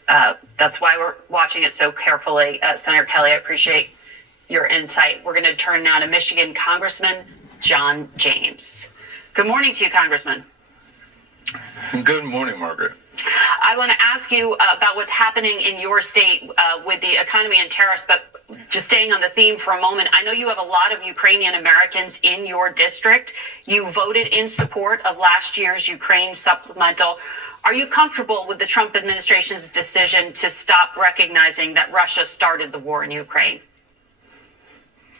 That's why we're watching it so carefully. Senator Kelly, I appreciate your insight. We're going to turn now to Michigan Congressman John James. Good morning to you, Congressman. Good morning, Margaret. I want to ask you about what's happening in your state with the economy and tariffs, but just staying on the theme for a moment, I know you have a lot of Ukrainian Americans in your district. You voted in support of last year's Ukraine supplemental. Are you comfortable with the Trump administration's decision to stop recognizing that Russia started the war in Ukraine?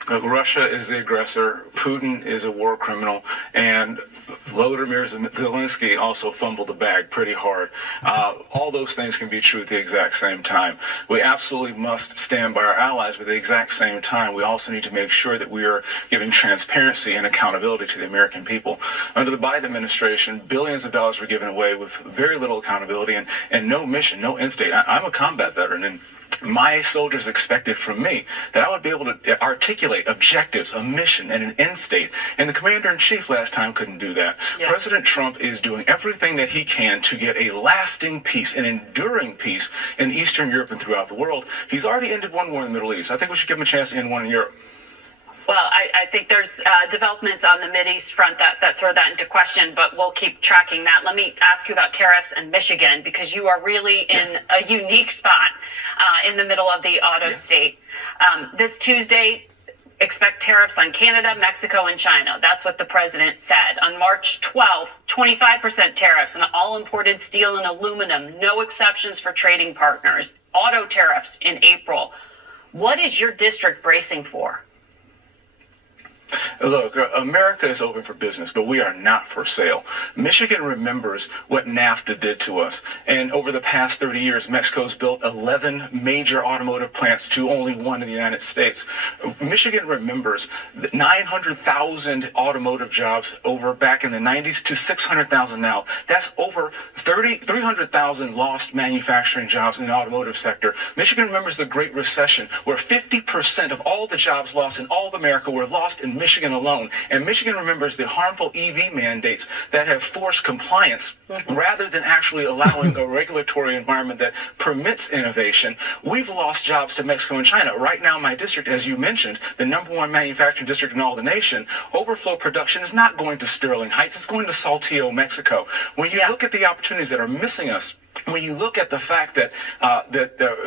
Look, Russia is the aggressor, Putin is a war criminal, and Volodymyr Zelensky also fumbled the bag pretty hard. All those things can be true at the exact same time. We absolutely must stand by our allies, but at the exact same time, we also need to make sure that we are giving transparency and accountability to the American people. Under the Biden administration, billions of dollars were given away with very little accountability and no mission, no end state. I'm a combat veteran, and my soldiers expected from me that I would be able to articulate objectives, a mission, and an end state. And the commander-in-chief last time couldn't do that. Yeah. President Trump is doing everything that he can to get a lasting peace, an enduring peace in Eastern Europe and throughout the world. He's already ended one war in the Middle East. I think we should give him a chance to end one in Europe. Well, I think there's developments on the Mideast front that throw that into question, but we'll keep tracking that. Let me ask you about tariffs and Michigan, because you are really in a unique spot in the middle of the auto state. This Tuesday, expect tariffs on Canada, Mexico, and China. That's what the president said. On March 12th, 25% tariffs on all imported steel and aluminum, no exceptions for trading partners. Auto tariffs in April. What is your district bracing for? Look, America is open for business, but we are not for sale. Michigan remembers what NAFTA did to us. And over the past 30 years, Mexico's built 11 major automotive plants to only one in the United States. Michigan remembers 900,000 automotive jobs over back in the 90s to 600,000 now. That's over 300,000 lost manufacturing jobs in the automotive sector. Michigan remembers the Great Recession, where 50% of all the jobs lost in all of America were lost in Michigan alone. And Michigan remembers the harmful EV mandates that have forced compliance rather than actually allowing a regulatory environment that permits innovation. We've lost jobs to Mexico and China. Right now, my district, as you mentioned, the #1 manufacturing district in all the nation, overflow production is not going to Sterling Heights. It's going to Saltillo, Mexico. When you look at the opportunities that are missing us, when you look at the fact that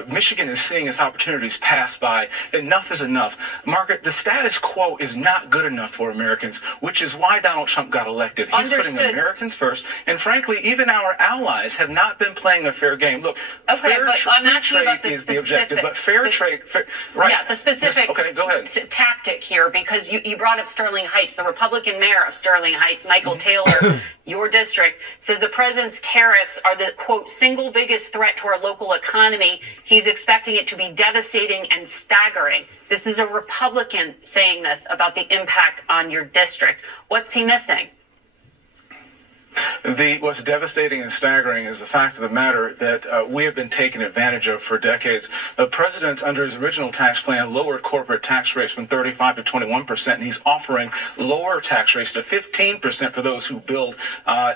Michigan is seeing its opportunities pass by, enough is enough. Margaret, the status quo is not good enough for Americans, which is why Donald Trump got elected. He's putting Americans first, and frankly, even our allies have not been playing a fair game. Look, fair trade is the objective, but fair trade, right? Yeah, the specific okay, go ahead. Tactic here, because you brought up Sterling Heights. The Republican mayor of Sterling Heights, Michael Taylor, your district, says the president's tariffs are the, quote, single biggest threat to our local economy. He's expecting it to be devastating and staggering. This is a Republican saying this about the impact on your district. What's he missing? What's devastating and staggering is the fact of the matter that we have been taken advantage of for decades. The president, under his original tax plan, lowered corporate tax rates from 35 to 21%, and he's offering lower tax rates to 15% for those who build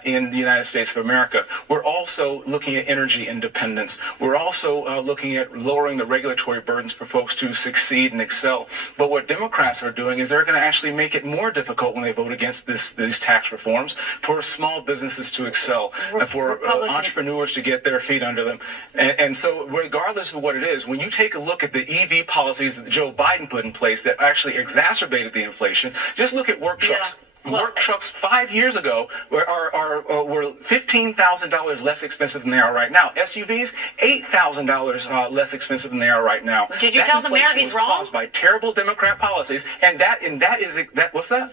in the United States of America. We're also looking at energy independence. We're also looking at lowering the regulatory burdens for folks to succeed and excel. But what Democrats are doing is they're going to actually make it more difficult when they vote against these tax reforms for small businesses to excel and for entrepreneurs to get their feet under them. And so regardless of what it is, when you take a look at the EV policies that Joe Biden put in place that actually exacerbated the inflation, just look at work trucks. Work trucks 5 years ago were $15,000 less expensive than they are right now. SUVs, $8,000 less expensive than they are right now. Did you tell the mayor he's wrong? Caused by terrible Democrat policies, and that is what's that?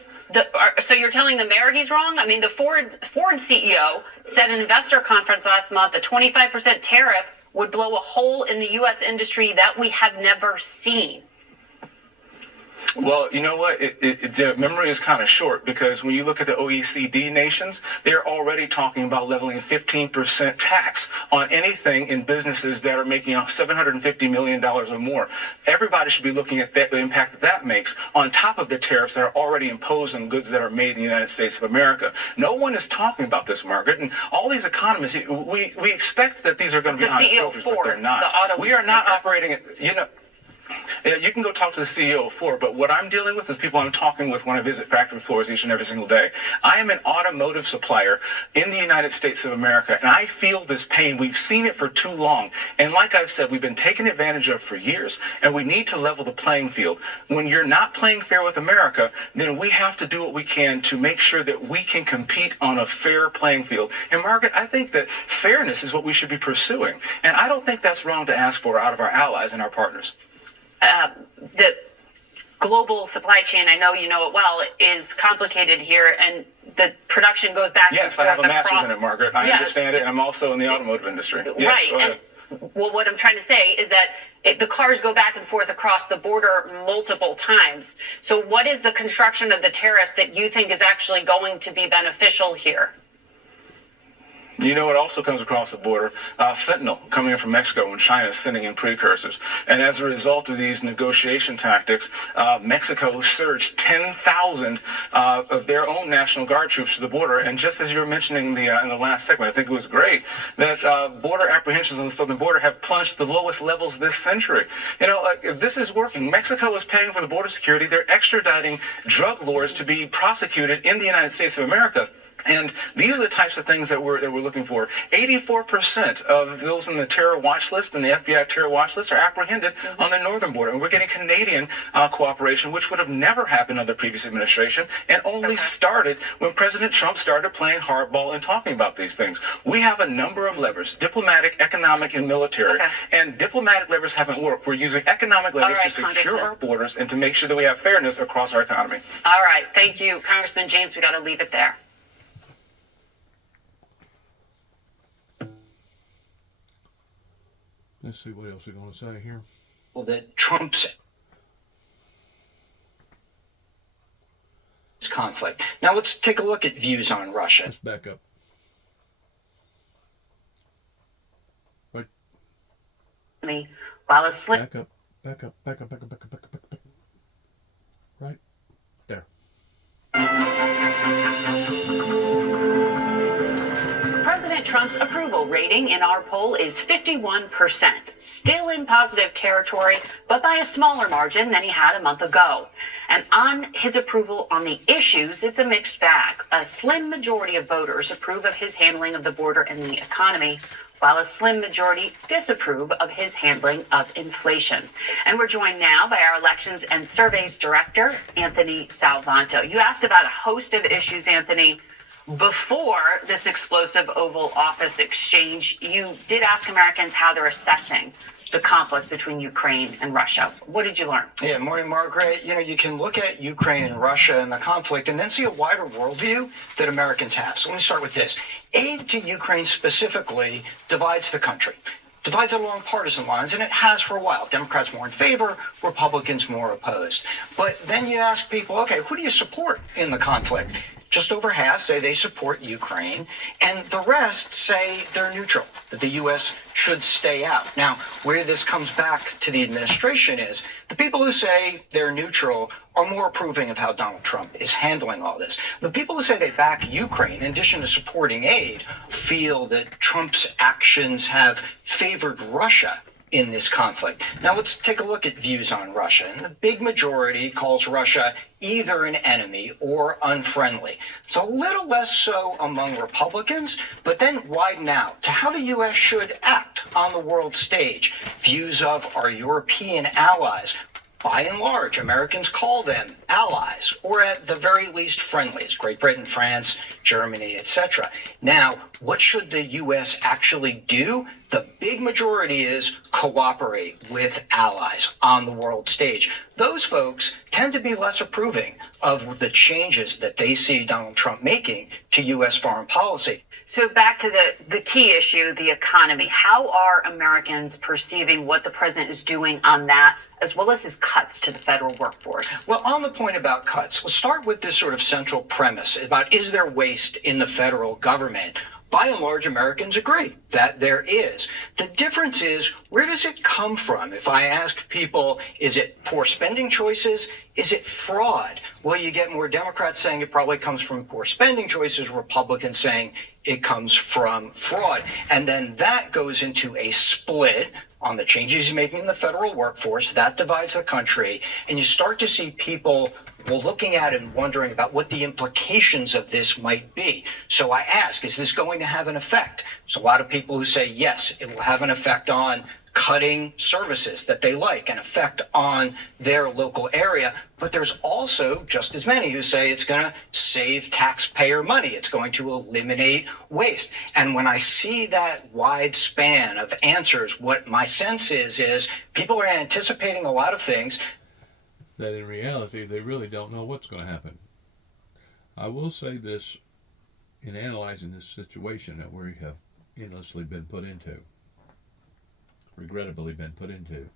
So you're telling the mayor he's wrong? I mean, the Ford CEO said at an investor conference last month a 25% tariff would blow a hole in the U.S. industry that we have never seen. Well, you know what? The memory is kind of short, because when you look at the OECD nations, they're already talking about leveling a 15% tax on anything in businesses that are making $750 million or more. Everybody should be looking at the impact that makes on top of the tariffs that are already imposed on goods that are made in the United States of America. No one is talking about this, Margaret. And all these economists, we expect that these are going to be honest brokers, but they're not. We are not operating at, Yeah, you can go talk to the CEO of Ford, but what I'm dealing with is people I'm talking with when I visit factory floors each and every single day. I am an automotive supplier in the United States of America, and I feel this pain. We've seen it for too long. And like I've said, we've been taken advantage of for years, and we need to level the playing field. When you're not playing fair with America, then we have to do what we can to make sure that we can compete on a fair playing field. And Margaret, I think that fairness is what we should be pursuing. And I don't think that's wrong to ask for out of our allies and our partners. The global supply chain, I know you know it well, is complicated here, and the production goes back and forth. Yes, I have a master's in it, Margaret. I understand it, and I'm also in the automotive industry. Yes, right, and well, what I'm trying to say is that the cars go back and forth across the border multiple times. So what is the construction of the tariffs that you think is actually going to be beneficial here? You know, it also comes across the border, fentanyl coming in from Mexico when China is sending in precursors. And as a result of these negotiation tactics, Mexico surged 10,000 of their own National Guard troops to the border. And just as you were mentioning in the last segment, I think it was great that border apprehensions on the southern border have plunged to the lowest levels this century. You know, if this is working, Mexico is paying for the border security. They're extraditing drug lords to be prosecuted in the United States of America. And these are the types of things that we're looking for. 84% of those in the terror watch list and the FBI terror watch list are apprehended on the northern border. And we're getting Canadian cooperation, which would have never happened under the previous administration and only started when President Trump started playing hardball and talking about these things. We have a number of levers, diplomatic, economic, and military. And diplomatic levers haven't worked. We're using economic levers to secure our borders and to make sure that we have fairness across our economy. All right. Thank you, Congressman James. We got to leave it there. Let's see what else we're going to say here. Well, that Trump's conflict. Now let's take a look at views on Russia. Let's back up. Right. While a slim back up. Right there. President Trump's approval rating in our poll is 51%, still in positive territory, but by a smaller margin than he had a month ago. And on his approval on the issues, it's a mixed bag. A slim majority of voters approve of his handling of the border and the economy, while a slim majority disapprove of his handling of inflation. And we're joined now by our elections and surveys director, Anthony Salvanto. You asked about a host of issues, Anthony. Before this explosive Oval Office exchange, you did ask Americans how they're assessing the conflict between Ukraine and Russia. What did you learn? Yeah, morning, Margaret. You know, you can look at Ukraine and Russia and the conflict and then see a wider worldview that Americans have. So let me start with this. Aid to Ukraine specifically divides the country. Divides it along partisan lines, and it has for a while. Democrats more in favor, Republicans more opposed. But then you ask people, okay, who do you support in the conflict? Just over half say they support Ukraine, and the rest say they're neutral, that the U.S. should stay out. Now, where this comes back to the administration is the people who say they're neutral are more approving of how Donald Trump is handling all this. The people who say they back Ukraine, in addition to supporting aid, feel that Trump's actions have favored Russia in this conflict. Now let's take a look at views on Russia. And the big majority calls Russia either an enemy or unfriendly. It's a little less so among Republicans, but then widen out to how the U.S. should act on the world stage. Views of our European allies. By and large, Americans call them allies, or at the very least friendlies, Great Britain, France, Germany, etc. Now, what should the U.S. actually do? The big majority is cooperate with allies on the world stage. Those folks tend to be less approving of the changes that they see Donald Trump making to U.S. foreign policy. So back to the key issue, the economy. How are Americans perceiving what the president is doing on that, as well as his cuts to the federal workforce? Well, on the point about cuts, let's start with this sort of central premise about is there waste in the federal government? By and large, Americans agree that there is. The difference is, where does it come from? If I ask people, is it poor spending choices? Is it fraud? Well, you get more Democrats saying it probably comes from poor spending choices, Republicans saying it comes from fraud. And then that goes into a split on the changes he's making in the federal workforce. That divides the country. And you start to see people looking at it and wondering about what the implications of this might be. So I ask, is this going to have an effect? There's a lot of people who say, yes, it will have an effect on cutting services that they like, an effect on their local area. But there's also just as many who say it's going to save taxpayer money. It's going to eliminate waste. And when I see that wide span of answers, what my sense is people are anticipating a lot of things that in reality they really don't know what's going to happen. I will say this in analyzing this situation that we have endlessly been put into, regrettably been put into,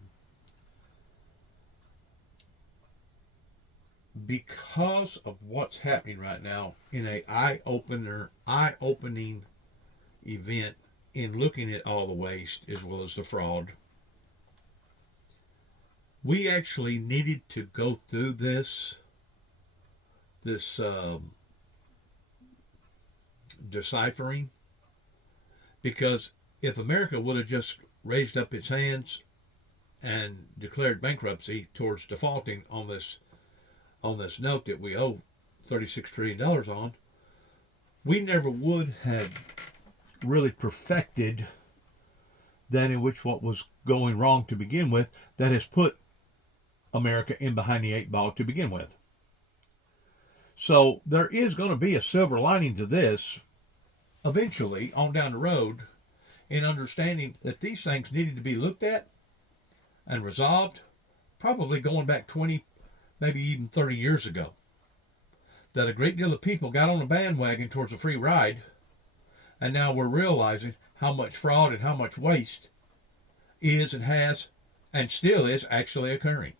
because of what's happening right now in a eye-opening event in looking at all the waste as well as the fraud. We actually needed to go through this deciphering, because if America would have just raised up its hands and declared bankruptcy towards defaulting on this note that we owe $36 trillion on, we never would have really perfected that in which what was going wrong to begin with that has put America in behind the eight ball to begin with. So there is going to be a silver lining to this eventually on down the road, in understanding that these things needed to be looked at and resolved probably going back 20, maybe even 30 years ago. That a great deal of people got on a bandwagon towards a free ride, and now we're realizing how much fraud and how much waste is and has and still is actually occurring.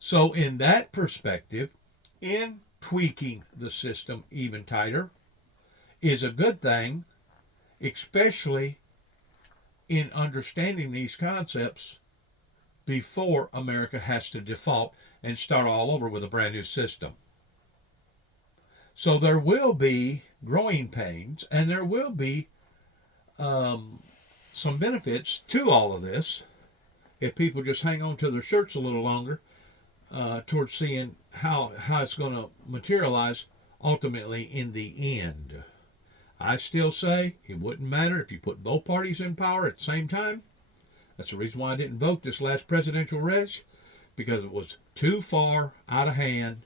So in that perspective, in tweaking the system even tighter is a good thing, especially in understanding these concepts before America has to default and start all over with a brand new system. So there will be growing pains, and there will be some benefits to all of this if people just hang on to their shirts a little longer towards seeing how it's going to materialize ultimately in the end. I still say it wouldn't matter if you put both parties in power at the same time. That's the reason why I didn't vote this last presidential race, because it was too far out of hand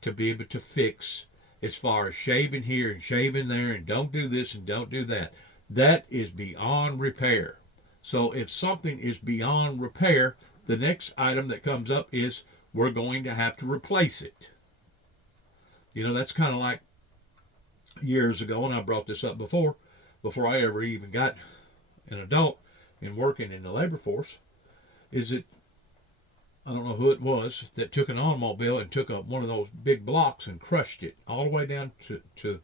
to be able to fix as far as shaving here and shaving there and don't do this and don't do that. That is beyond repair. So if something is beyond repair, the next item that comes up is we're going to have to replace it. You know, that's kind of like years ago, and I brought this up before I ever even got an adult and working in the labor force, is that I don't know who it was that took an automobile and took one of those big blocks and crushed it all the way down to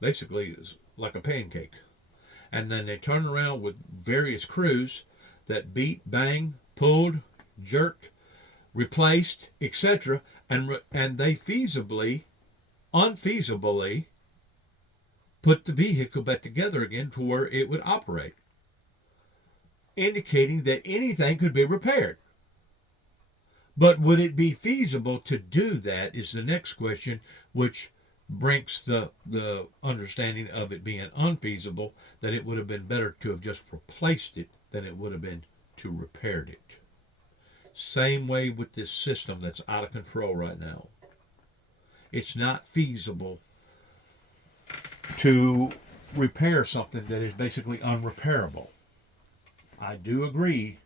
basically like a pancake. And then they turned around with various crews that beat, banged, pulled, jerked, replaced, etc. And they unfeasibly put the vehicle back together again to where it would operate, indicating that anything could be repaired. But would it be feasible to do that is the next question, which brings the understanding of it being unfeasible, that it would have been better to have just replaced it than it would have been to repaired it. Same way with this system that's out of control right now. It's not feasible to repair something that is basically unrepairable. I do agree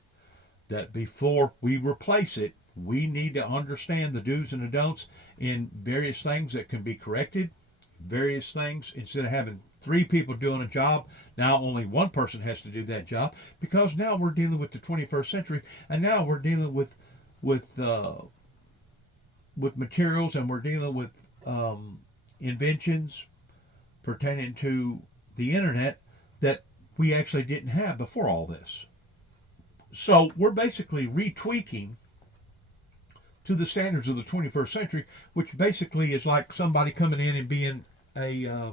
that before we replace it, we need to understand the do's and the don'ts in various things that can be corrected, various things, instead of having 3 people doing a job, now only 1 person has to do that job, because now we're dealing with the 21st century, and now we're dealing with materials, and we're dealing with inventions pertaining to the internet that we actually didn't have before all this. So we're basically retweaking to the standards of the 21st century, which basically is like somebody coming in and being a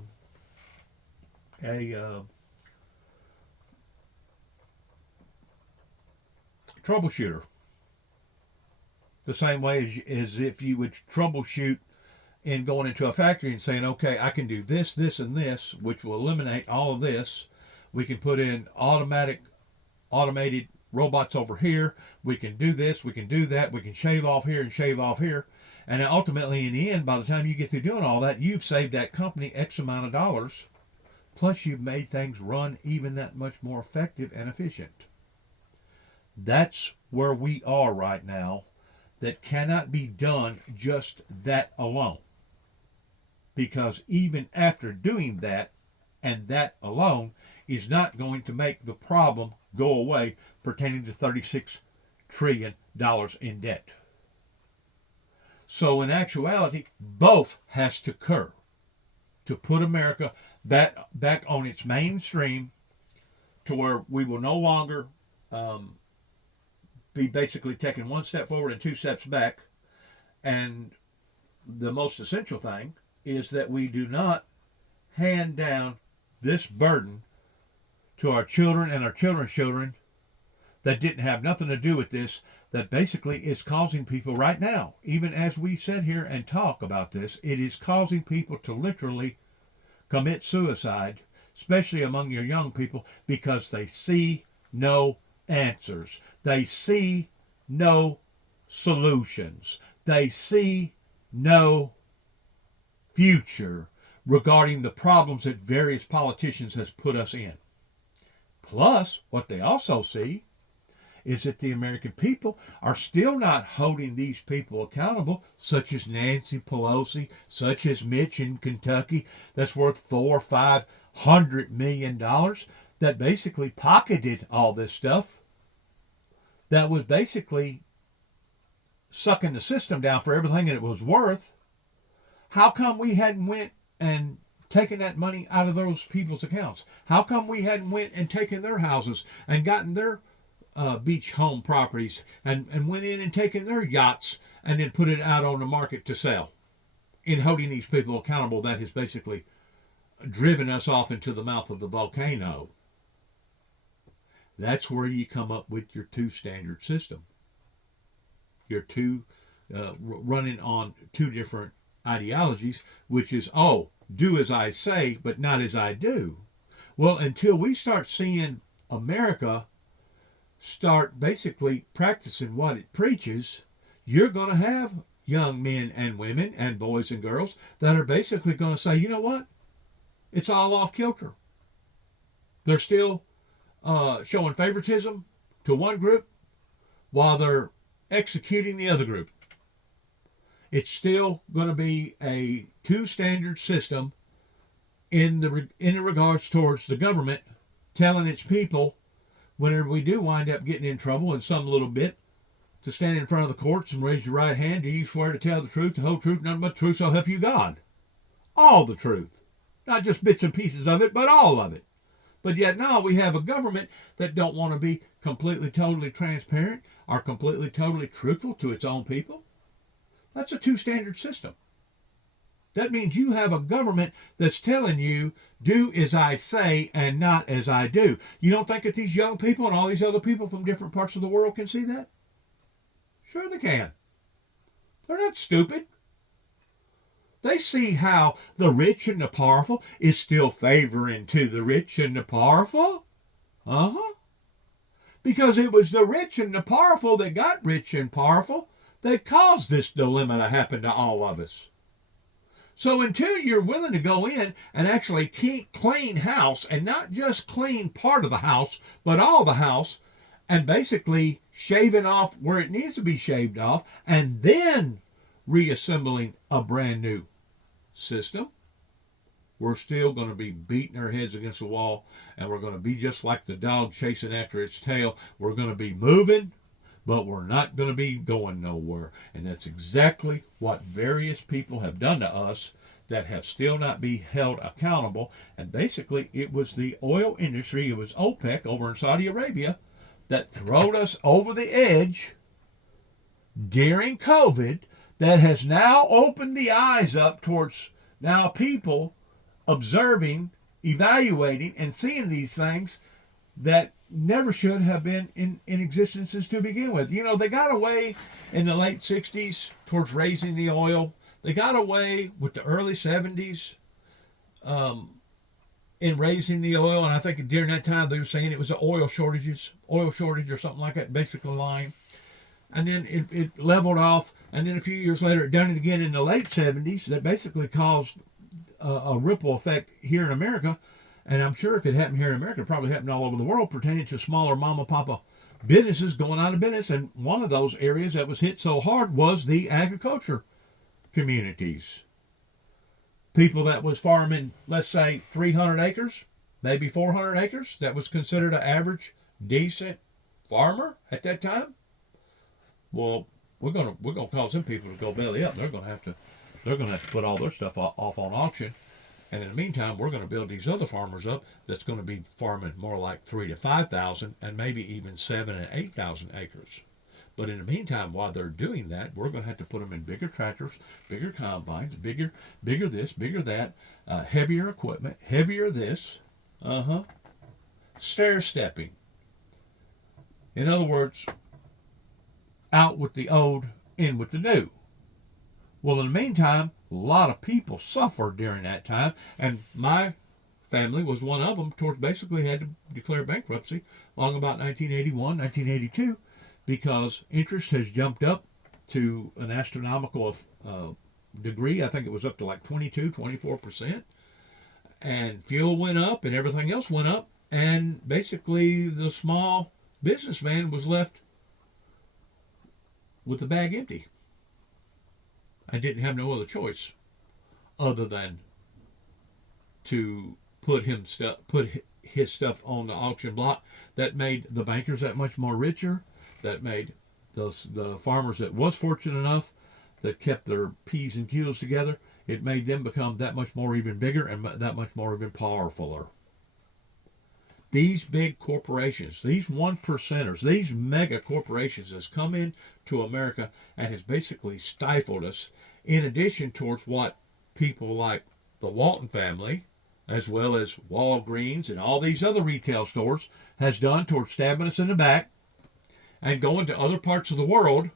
troubleshooter. The same way as if you would troubleshoot in going into a factory and saying, okay, I can do this, this, and this, which will eliminate all of this. We can put in automated robots over here. We can do this, we can do that. We can shave off here and shave off here. And ultimately, in the end, by the time you get through doing all that, you've saved that company X amount of dollars. Plus, you've made things run even that much more effective and efficient. That's where we are right now. That cannot be done just that alone. Because even after doing that, and that alone, is not going to make the problem go away pertaining to $36 trillion in debt. So in actuality, both has to occur to put America back on its mainstream, to where we will no longer be basically taking one step forward and two steps back. And the most essential thing is that we do not hand down this burden to our children and our children's children that didn't have nothing to do with this, that basically is causing people right now, even as we sit here and talk about this, it is causing people to literally commit suicide, especially among your young people, because they see no answers. They see no solutions. They see no future regarding the problems that various politicians has put us in. Plus, what they also see is that the American people are still not holding these people accountable, such as Nancy Pelosi, such as Mitch in Kentucky, that's worth $400 or $500 million, that basically pocketed all this stuff, that was basically sucking the system down for everything it was worth. How come we hadn't went and taken that money out of those people's accounts? How come we hadn't went and taken their houses and gotten their beach home properties and went in and taken their yachts and then put it out on the market to sell, in holding these people accountable that has basically driven us off into the mouth of the volcano? That's where you come up with your two-standard system. Your two running on two different ideologies, which is, do as I say, but not as I do. Well, until we start seeing America start basically practicing what it preaches, you're going to have young men and women and boys and girls that are basically going to say, you know what? It's all off kilter. They're still showing favoritism to one group while they're executing the other group. It's still going to be a two-standard system in regards towards the government telling its people, whenever we do wind up getting in trouble in some little bit, to stand in front of the courts and raise your right hand. Do you swear to tell the truth, the whole truth, nothing but the truth, so help you God? All the truth. Not just bits and pieces of it, but all of it. But yet now we have a government that don't want to be completely, totally transparent or completely, totally truthful to its own people. That's a two-standard system. That means you have a government that's telling you, do as I say and not as I do. You don't think that these young people and all these other people from different parts of the world can see that? Sure they can. They're not stupid. They see how the rich and the powerful is still favoring to the rich and the powerful. Because it was the rich and the powerful that got rich and powerful that caused this dilemma to happen to all of us. So until you're willing to go in and actually clean house, and not just clean part of the house, but all the house, and basically shaving off where it needs to be shaved off, and then reassembling a brand new system, we're still going to be beating our heads against the wall, and we're going to be just like the dog chasing after its tail. We're going to be moving, but we're not going to be going nowhere. And that's exactly what various people have done to us that have still not been held accountable. And basically, it was the oil industry, it was OPEC over in Saudi Arabia, that throwed us over the edge during COVID, that has now opened the eyes up towards now people observing, evaluating, and seeing these things that never should have been in existence to begin with. You know, they got away in the late 60s towards raising the oil. They got away with the early 70s in raising the oil. And I think during that time they were saying it was an oil shortage or something like that, basically lying. And then it leveled off. And then a few years later, it done it again in the late 70s. That basically caused a ripple effect here in America. And I'm sure if it happened here in America, it probably happened all over the world, pertaining to smaller mama papa businesses going out of business. And one of those areas that was hit so hard was the agriculture communities. People that was farming, let's say, 300 acres, maybe 400 acres, that was considered an average, decent farmer at that time. Well, we're gonna cause them people to go belly up. They're gonna have to put all their stuff off on auction. And in the meantime, we're going to build these other farmers up that's going to be farming more like 3,000 to 5,000 and maybe even 7,000 and 8,000 acres. But in the meantime, while they're doing that, we're going to have to put them in bigger tractors, bigger combines, bigger this, bigger that, heavier equipment, heavier this, stair stepping. In other words, out with the old, in with the new. Well, in the meantime, a lot of people suffered during that time, and my family was one of them. Towards basically had to declare bankruptcy long about 1981, 1982, because interest has jumped up to an astronomical degree. I think it was up to like 24%, and fuel went up, and everything else went up, and basically the small businessman was left with the bag empty. I didn't have no other choice other than to put his stuff on the auction block. That made the bankers that much more richer. That made the farmers that was fortunate enough that kept their P's and Q's together. It made them become that much more even bigger and that much more even powerfuler. These big corporations, these 1%ers, these mega corporations has come into America and has basically stifled us, in addition towards what people like the Walton family, as well as Walgreens and all these other retail stores, has done towards stabbing us in the back and going to other parts of the world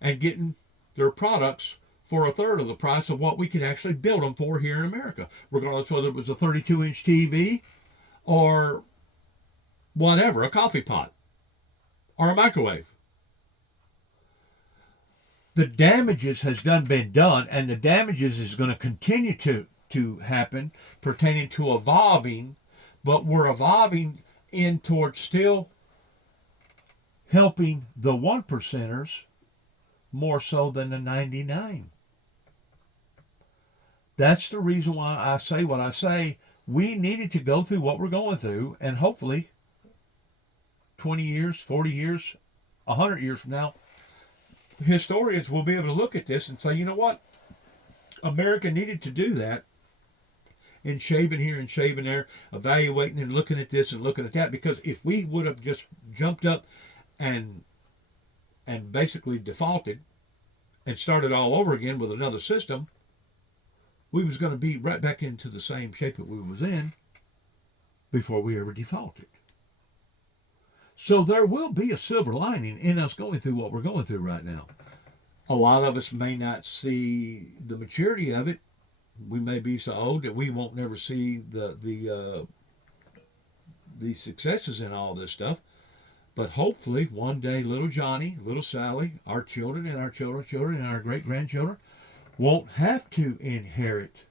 and getting their products for a third of the price of what we could actually build them for here in America, regardless whether it was a 32-inch TV or whatever, a coffee pot or a microwave. The damages has been done, and the damages is going to continue to happen pertaining to evolving, but we're evolving in towards still helping the 1%ers more so than the 99. That's the reason why I say what I say. We needed to go through what we're going through, and hopefully 20 years, 40 years, 100 years from now, historians will be able to look at this and say, you know what? America needed to do that, and shaving here and shaving there, evaluating and looking at this and looking at that, because if we would have just jumped up and basically defaulted and started all over again with another system, we was going to be right back into the same shape that we was in before we ever defaulted. So there will be a silver lining in us going through what we're going through right now. A lot of us may not see the maturity of it. We may be so old that we won't never see the successes in all this stuff. But hopefully one day little Johnny, little Sally, our children and our children's children and our great-grandchildren won't have to inherit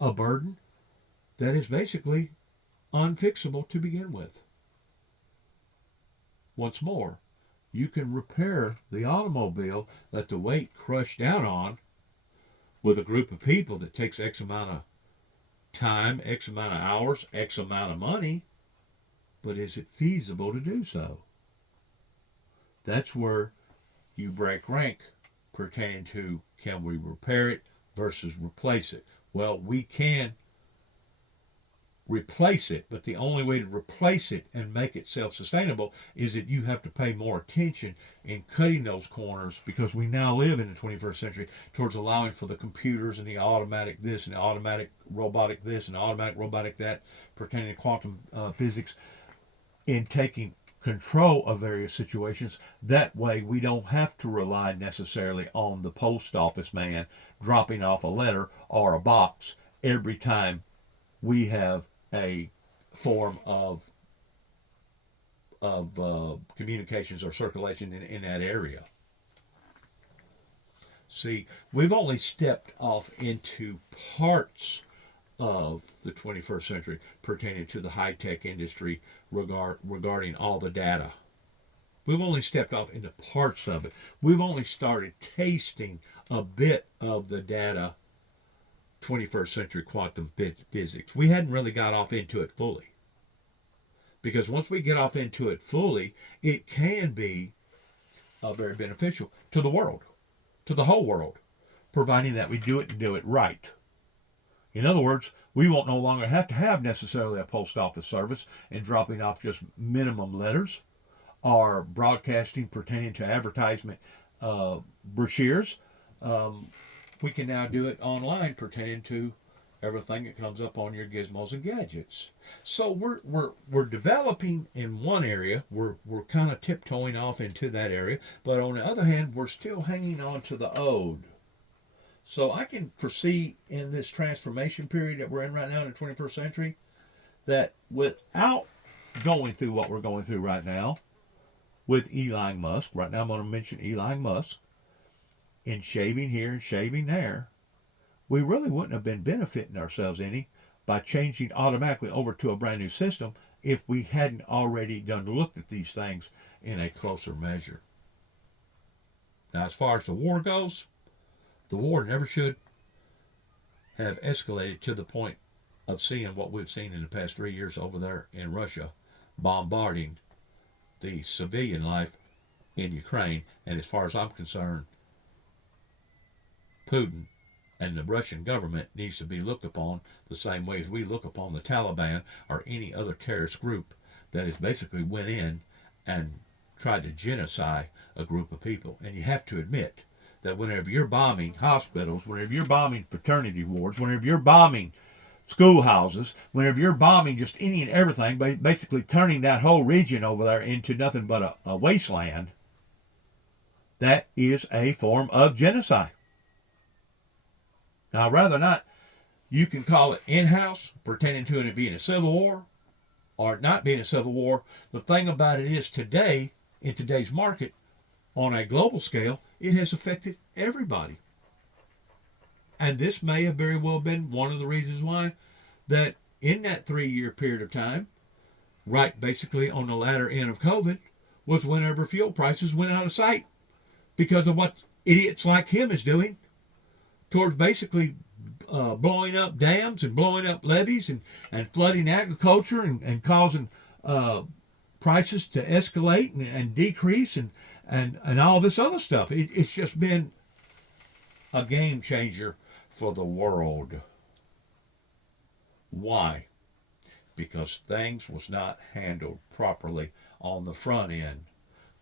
a burden that is basically unfixable to begin with. Once more, you can repair the automobile that the weight crushed down on with a group of people that takes X amount of time, X amount of hours, X amount of money, but is it feasible to do so? That's where you break rank pertaining to, can we repair it versus replace it? Well, we can replace it, but the only way to replace it and make it self-sustainable is that you have to pay more attention in cutting those corners, because we now live in the 21st century towards allowing for the computers and the automatic this and the automatic robotic this and the automatic robotic that pertaining to quantum physics. in taking control of various situations. That way we don't have to rely necessarily on the post office man dropping off a letter or a box every time we have a form of communications or circulation in that area. See, we've only stepped off into parts of the 21st century pertaining to the high-tech industry regarding all the data. We've only stepped off into parts of it. We've only started tasting a bit of the data 21st century quantum physics. We hadn't really got off into it fully. Because once we get off into it fully, it can be very beneficial to the world, to the whole world, providing that we do it and do it right. In other words, we won't no longer have to have necessarily a post office service and dropping off just minimum letters or broadcasting pertaining to advertisement brochures. We can now do it online pertaining to everything that comes up on your gizmos and gadgets. So we're developing in one area. We're kind of tiptoeing off into that area, but on the other hand, we're still hanging on to the old. So I can foresee in this transformation period that we're in right now in the 21st century that without going through what we're going through right now with Elon Musk, right now I'm going to mention Elon Musk, in shaving here and shaving there, we really wouldn't have been benefiting ourselves any by changing automatically over to a brand new system if we hadn't already looked at these things in a closer measure. Now, as far as the war goes, the war never should have escalated to the point of seeing what we've seen in the past 3 years over there in Russia, bombarding the civilian life in Ukraine. And as far as I'm concerned, Putin and the Russian government needs to be looked upon the same way as we look upon the Taliban or any other terrorist group that has basically went in and tried to genocide a group of people. And you have to admit that whenever you're bombing hospitals, whenever you're bombing fraternity wards, whenever you're bombing schoolhouses, whenever you're bombing just any and everything, basically turning that whole region over there into nothing but a wasteland, that is a form of genocide. Now, rather not, you can call it in-house, pertaining to it being a civil war, or not being a civil war. The thing about it is today, in today's market, on a global scale, it has affected everybody. And this may have very well been one of the reasons why that in that 3-year period of time, right basically on the latter end of COVID, was whenever fuel prices went out of sight because of what idiots like him is doing towards basically blowing up dams and blowing up levees and flooding agriculture and causing prices to escalate and decrease and all this other stuff. It's just been a game changer for the world. Why? Because things was not handled properly on the front end,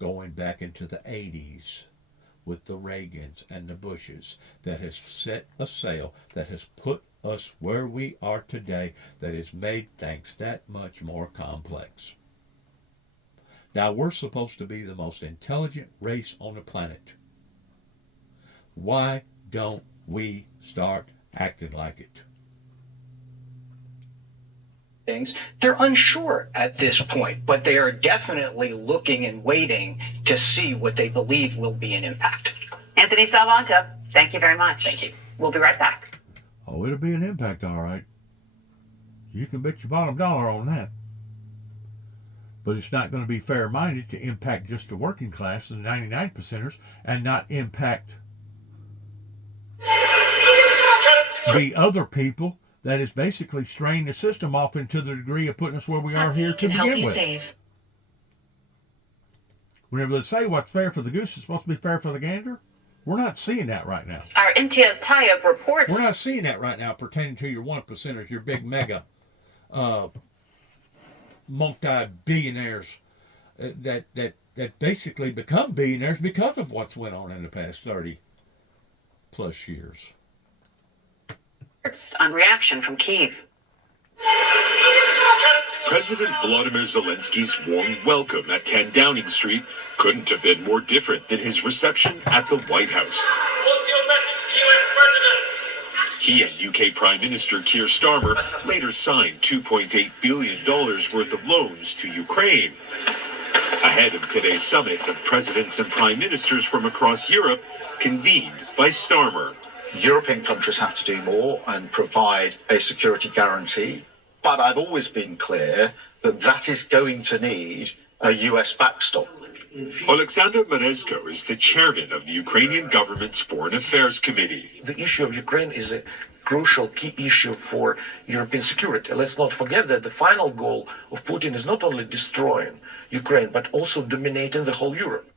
going back into the 80s with the Reagans and the Bushes, that has set a sail, that has put us where we are today, that has made things that much more complex. Now, we're supposed to be the most intelligent race on the planet. Why don't we start acting like it? They're unsure at this point, but they are definitely looking and waiting to see what they believe will be an impact. Anthony Salvanto, thank you very much. Thank you. We'll be right back. Oh, it'll be an impact, all right. You can bet your bottom dollar on that. But it's not going to be fair-minded to impact just the working class, the 99%ers, and not impact the other people that is basically straying the system off into the degree of putting us where we are here to begin with. Save. Whenever they say what's fair for the goose is supposed to be fair for the gander, we're not seeing that right now. Our MTS tie-up reports. We're not seeing that right now pertaining to your 1%ers, your big mega multi-billionaires that basically become billionaires because of what's went on in the past 30 plus years. On reaction from Kyiv. President Volodymyr Zelensky's warm welcome at 10 Downing Street couldn't have been more different than his reception at the White House. What's your message to the US President? He and UK Prime Minister Keir Starmer later signed $2.8 billion worth of loans to Ukraine. Ahead of today's summit of presidents and prime ministers from across Europe, convened by Starmer. European countries have to do more and provide a security guarantee. But I've always been clear that that is going to need a US backstop. Oleksandr Merezko is the chairman of the Ukrainian government's Foreign Affairs Committee. The issue of Ukraine is a crucial key issue for European security. Let's not forget that the final goal of Putin is not only destroying Ukraine, but also dominating the whole Europe.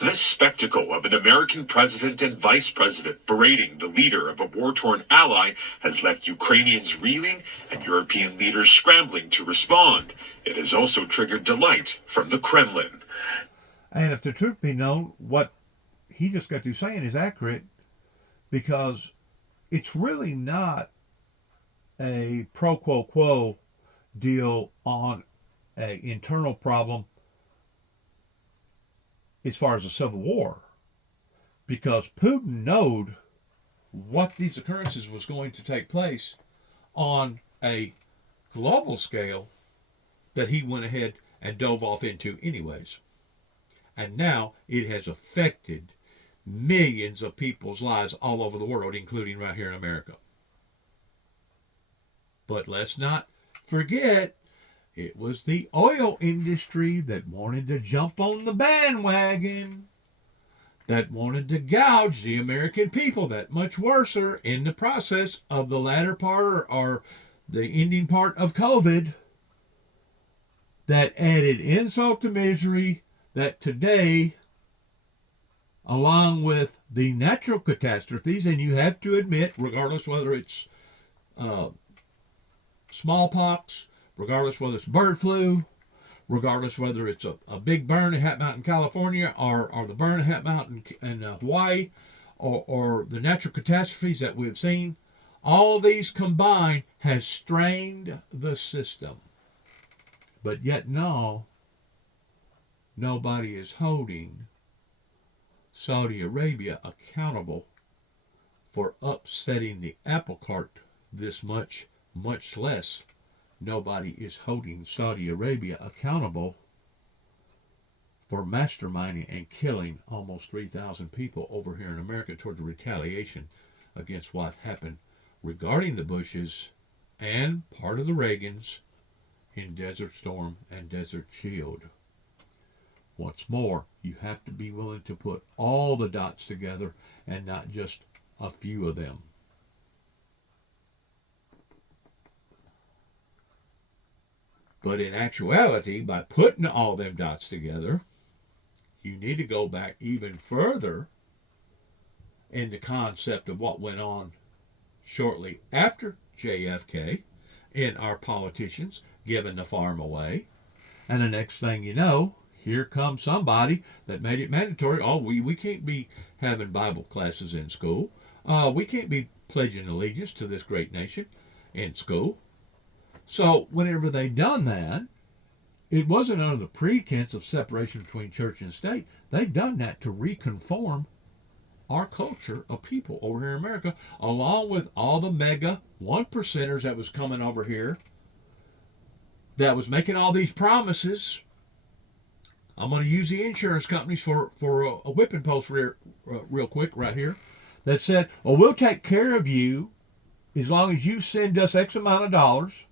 The spectacle of an American president and vice president berating the leader of a war-torn ally has left Ukrainians reeling and European leaders scrambling to respond. It has also triggered delight from the Kremlin. And if the truth be known, what he just got through saying is accurate, because it's really not a pro quo quo deal on an internal problem as far as a civil war, because Putin knowed what these occurrences was going to take place on a global scale that he went ahead and dove off into anyways. And now it has affected millions of people's lives all over the world, including right here in America. But let's not forget, it was the oil industry that wanted to jump on the bandwagon, that wanted to gouge the American people that much worse in the process of the latter part or the ending part of COVID, that added insult to misery, that today, along with the natural catastrophes, and you have to admit, regardless whether it's smallpox, regardless whether it's bird flu, regardless whether it's a big burn that happened out in California or the burn that happened out in Hawaii, or the natural catastrophes that we've seen, all these combined has strained the system. But yet nobody is holding Saudi Arabia accountable for upsetting the apple cart this much, much less nobody is holding Saudi Arabia accountable for masterminding and killing almost 3,000 people over here in America toward the retaliation against what happened regarding the Bushes and part of the Reagans in Desert Storm and Desert Shield. Once more, you have to be willing to put all the dots together and not just a few of them. But in actuality, by putting all them dots together, you need to go back even further in the concept of what went on shortly after JFK in our politicians giving the farm away. And the next thing you know, here comes somebody that made it mandatory. Oh, we can't be having Bible classes in school. We can't be pledging allegiance to this great nation in school. So whenever they done that, it wasn't under the pretense of separation between church and state. They done that to reconform our culture of people over here in America, along with all the mega 1%ers that was coming over here, that was making all these promises. I'm going to use the insurance companies for a whipping post real quick right here, that said, well, we'll take care of you as long as you send us X amount of dollars.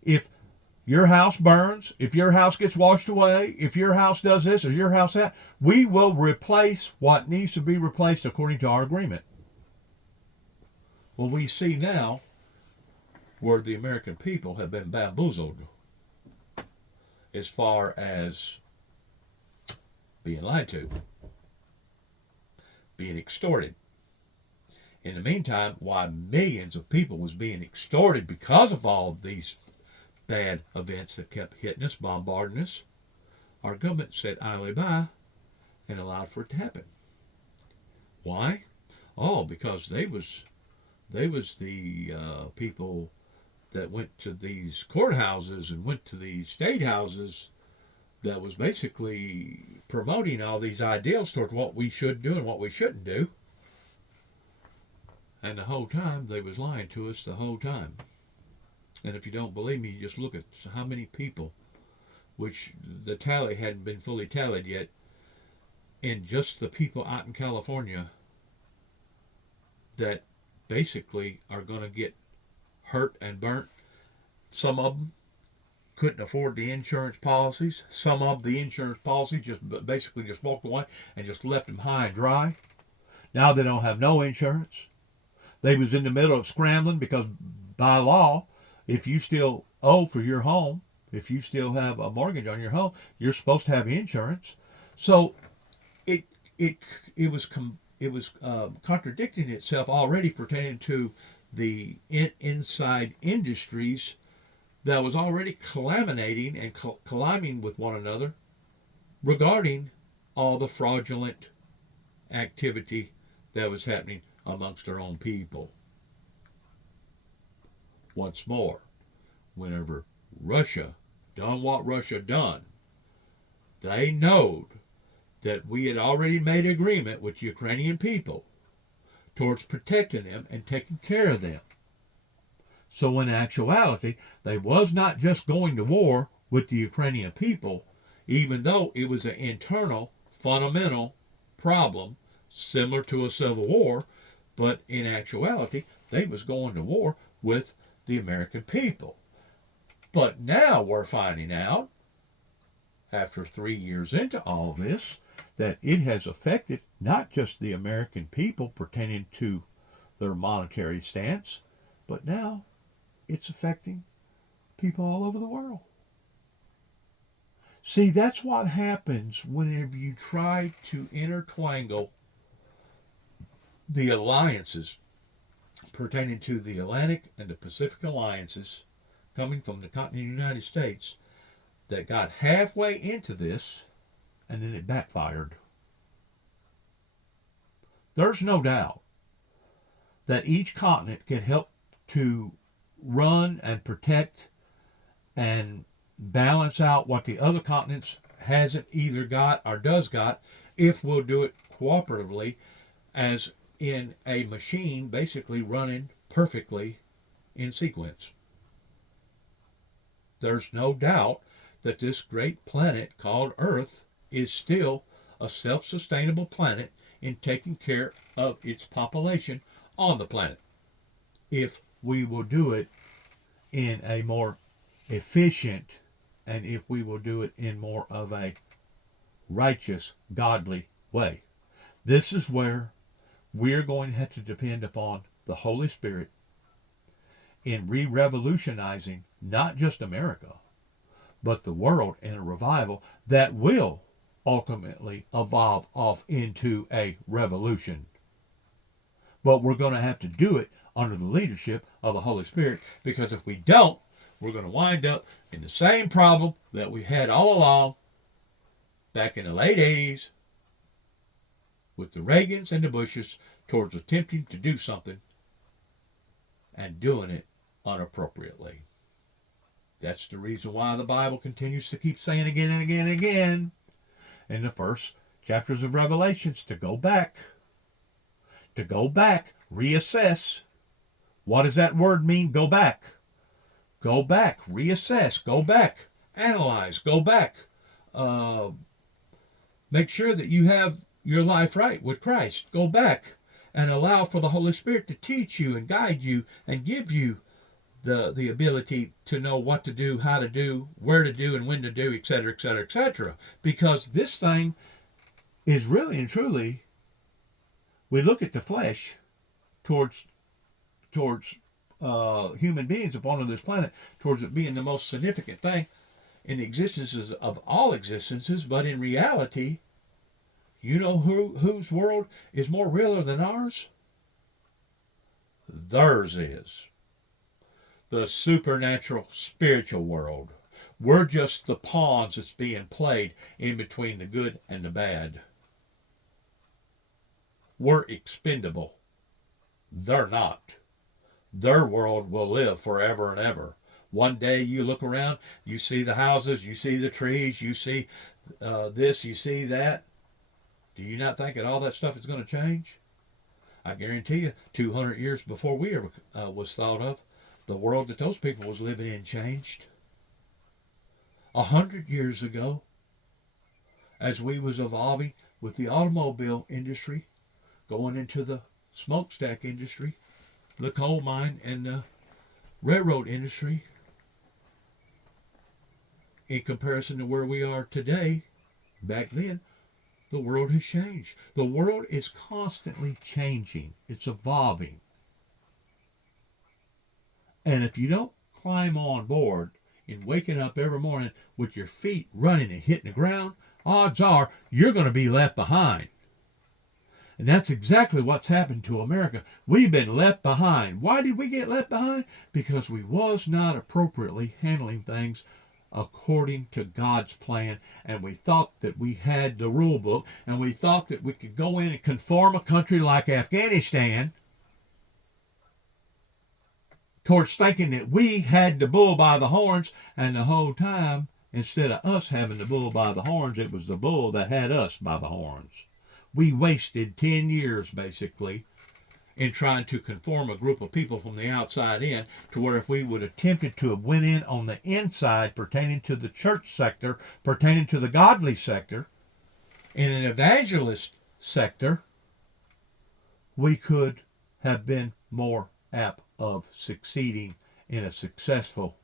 If your house burns, if your house gets washed away, if your house does this or your house that, we will replace what needs to be replaced according to our agreement. Well, we see now where the American people have been bamboozled as far as being lied to, being extorted. In the meantime, while millions of people was being extorted because of all these bad events that kept hitting us, bombarding us, our government said idly by and allowed for it to happen. Why? Oh, because they was the people that went to these courthouses and went to these state houses that was basically promoting all these ideals toward what we should do and what we shouldn't do. And the whole time, they was lying to us the whole time. And if you don't believe me, just look at how many people, which the tally hadn't been fully tallied yet, in just the people out in California that basically are going to get hurt and burnt. Some of them couldn't afford the insurance policies. Some of the insurance policies basically just walked away and just left them high and dry. Now they don't have no insurance. They was in the middle of scrambling because by law, if you still owe for your home, if you still have a mortgage on your home, you're supposed to have insurance. So it was contradicting itself already pertaining to the inside industries that was already collaminating and colliding with one another regarding all the fraudulent activity that was happening amongst their own people. Once more, whenever Russia done what Russia done, they knowed that we had already made an agreement with Ukrainian people towards protecting them and taking care of them. So in actuality, they was not just going to war with the Ukrainian people, even though it was an internal, fundamental problem similar to a civil war, but in actuality, they was going to war with the American people. But now we're finding out, after 3 years into all this, that it has affected not just the American people pertaining to their monetary stance, but now it's affecting people all over the world. See, that's what happens whenever you try to intertwangle the alliances pertaining to the Atlantic and the Pacific alliances coming from the continental United States that got halfway into this and then it backfired. There's no doubt that each continent can help to run and protect and balance out what the other continents hasn't either got or does got if we'll do it cooperatively as in a machine basically running perfectly in sequence. There's no doubt that this great planet called Earth is still a self-sustainable planet in taking care of its population on the planet, if we will do it in a more efficient and if we will do it in more of a righteous, godly way. This is where we're going to have to depend upon the Holy Spirit in re-revolutionizing not just America, but the world in a revival that will ultimately evolve off into a revolution. But we're going to have to do it under the leadership of the Holy Spirit, because if we don't, we're going to wind up in the same problem that we had all along back in the late 80s with the Reagans and the Bushes towards attempting to do something and doing it inappropriately. That's the reason why the Bible continues to keep saying again and again and again in the first chapters of Revelations to go back, reassess. What does that word mean, go back? Go back, reassess, go back, analyze, go back. Make sure that you have your life right with Christ. Go back and allow for the Holy Spirit to teach you and guide you and give you the ability to know what to do, how to do, where to do, and when to do, etc., etc., etc. Because this thing is really and truly, we look at the flesh towards human beings upon this planet, towards it being the most significant thing in the existences of all existences, but in reality, you know whose world is more realer than ours? Theirs is. The supernatural spiritual world. We're just the pawns that's being played in between the good and the bad. We're expendable. They're not. their world will live forever and ever. One day you look around, you see the houses, you see the trees, you see this, you see that. Do you not think that all that stuff is going to change? I guarantee you, 200 years before we ever was thought of, the world that those people was living in changed. 100 years ago, as we was evolving with the automobile industry, going into the smokestack industry, the coal mine and the railroad industry, in comparison to where we are today, back then, the world has changed. The world is constantly changing. It's evolving. And if you don't climb on board in waking up every morning with your feet running and hitting the ground, odds are you're going to be left behind. And that's exactly what's happened to America. We've been left behind. Why did we get left behind? Because we was not appropriately handling things according to God's plan, and we thought that we had the rule book, and we thought that we could go in and conform a country like Afghanistan towards thinking that we had the bull by the horns, and the whole time, instead of us having the bull by the horns, it was the bull that had us by the horns. We wasted 10 years, basically, in trying to conform a group of people from the outside in, to where if we would have attempted to have went in on the inside pertaining to the church sector, pertaining to the godly sector, in an evangelist sector, we could have been more apt of succeeding in a successful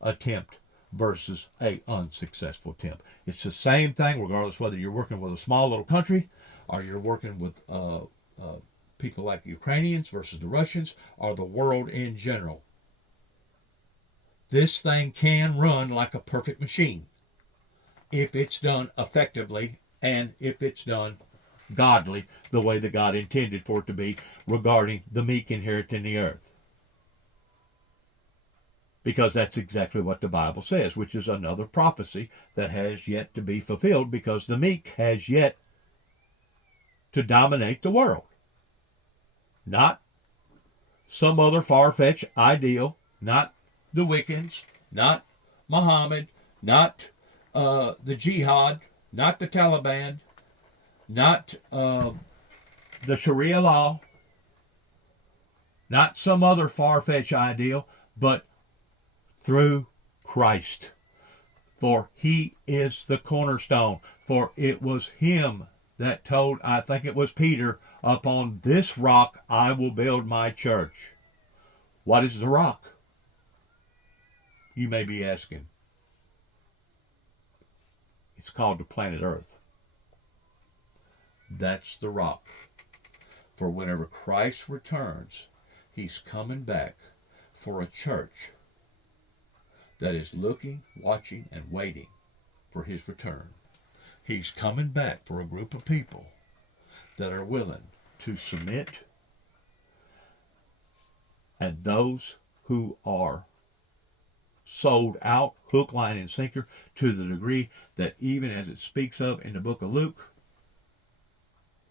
attempt versus a unsuccessful attempt. It's the same thing regardless whether you're working with a small little country or you're working with people like Ukrainians versus the Russians, or the world in general. This thing can run like a perfect machine if it's done effectively and if it's done godly, the way that God intended for it to be regarding the meek inheriting the earth. Because that's exactly what the Bible says, which is another prophecy that has yet to be fulfilled, because the meek has yet to dominate the world. Not some other far-fetched ideal, not the Wiccans, not Muhammad, not the Jihad, not the Taliban, not the Sharia law, not some other far-fetched ideal, but through Christ. For he is the cornerstone. For it was him that told, I think it was Peter, upon this rock I will build my church. What is the rock? You may be asking. It's called the planet Earth. That's the rock. For whenever Christ returns, he's coming back for a church that is looking, watching, and waiting for his return. He's coming back for a group of people that are willing to submit, and those who are sold out hook, line, and sinker, to the degree that even as it speaks of in the book of Luke,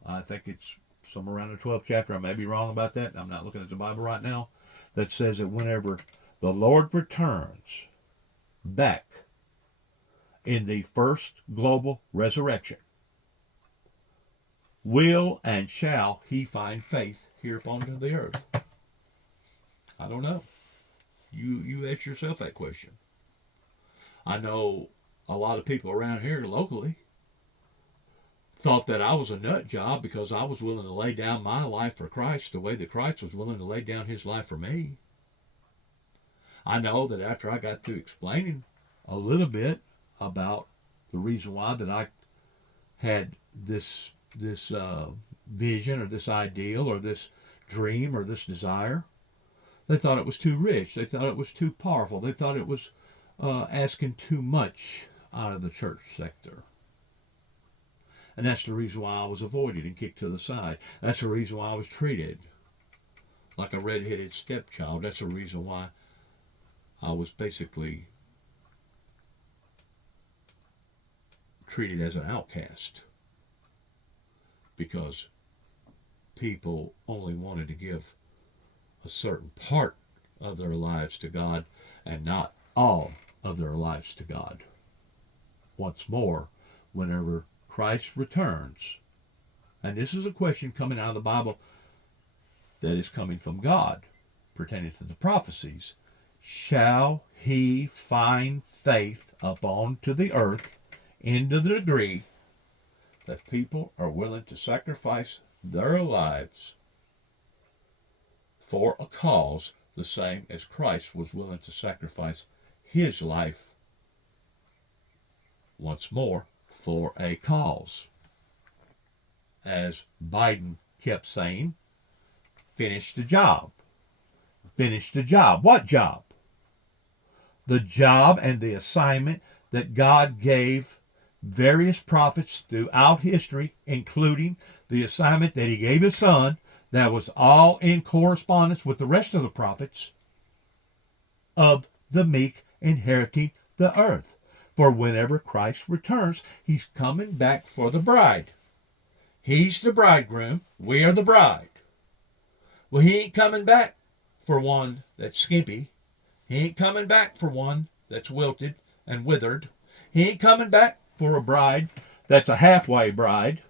I think it's somewhere around the 12th chapter, I may be wrong about that, I'm not looking at the Bible right now, that says that whenever the Lord returns back in the first global resurrection, will and shall he find faith here upon the earth? I don't know. You ask yourself that question. I know a lot of people around here locally thought that I was a nut job because I was willing to lay down my life for Christ the way that Christ was willing to lay down his life for me. I know that after I got through explaining a little bit about the reason why that I had this vision or this ideal or this dream or this desire, they thought it was too rich. They thought it was too powerful. They thought it was asking too much out of the church sector. And that's the reason why I was avoided and kicked to the side. That's the reason why I was treated like a red-headed stepchild. That's the reason why I was basically treated as an outcast, because people only wanted to give a certain part of their lives to God and not all of their lives to God. Once more, whenever Christ returns, and this is a question coming out of the Bible that is coming from God, pertaining to the prophecies, shall he find faith upon to the earth into the degree that people are willing to sacrifice their lives for a cause the same as Christ was willing to sacrifice his life once more for a cause. As Biden kept saying, finish the job. Finish the job. What job? The job and the assignment that God gave various prophets throughout history, including the assignment that he gave his son, that was all in correspondence with the rest of the prophets, of the meek inheriting the earth. For whenever Christ returns, he's coming back for the bride. He's the bridegroom, we are the bride. Well, he ain't coming back for one that's skimpy. He ain't coming back for one that's wilted and withered. He ain't coming back for a bride that's a halfway bride.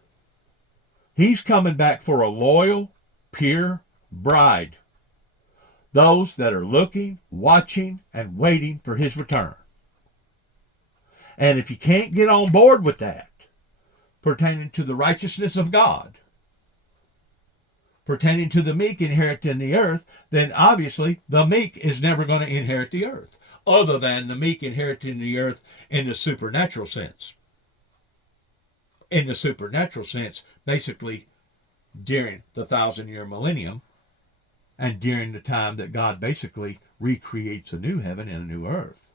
He's coming back for a loyal, pure bride. Those that are looking, watching, and waiting for his return. And if you can't get on board with that, pertaining to the righteousness of God, pertaining to the meek inheriting the earth, then obviously the meek is never going to inherit the earth, other than the meek inheriting the earth in the supernatural sense. In the supernatural sense, basically during the 1,000-year millennium, and during the time that God basically recreates a new heaven and a new earth.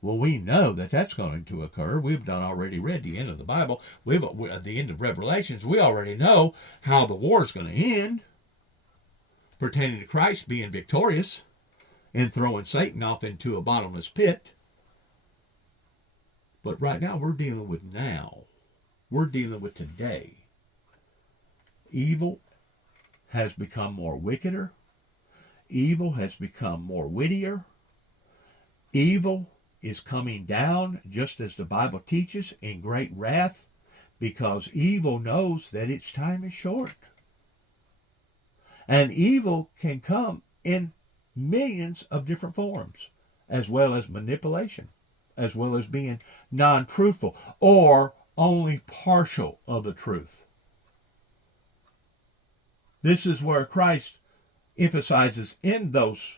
Well, we know that that's going to occur. We've already read the end of the Bible. At the end of Revelations, we already know how the war is going to end, pertaining to Christ being victorious and throwing Satan off into a bottomless pit. But right now, we're dealing with now. We're dealing with today. Evil has become more wickeder. Evil has become more wittier. Evil is coming down, just as the Bible teaches, in great wrath, because evil knows that its time is short. And evil can come in millions of different forms, as well as manipulation, as well as being non-truthful, or only partial of the truth. This is where Christ emphasizes in those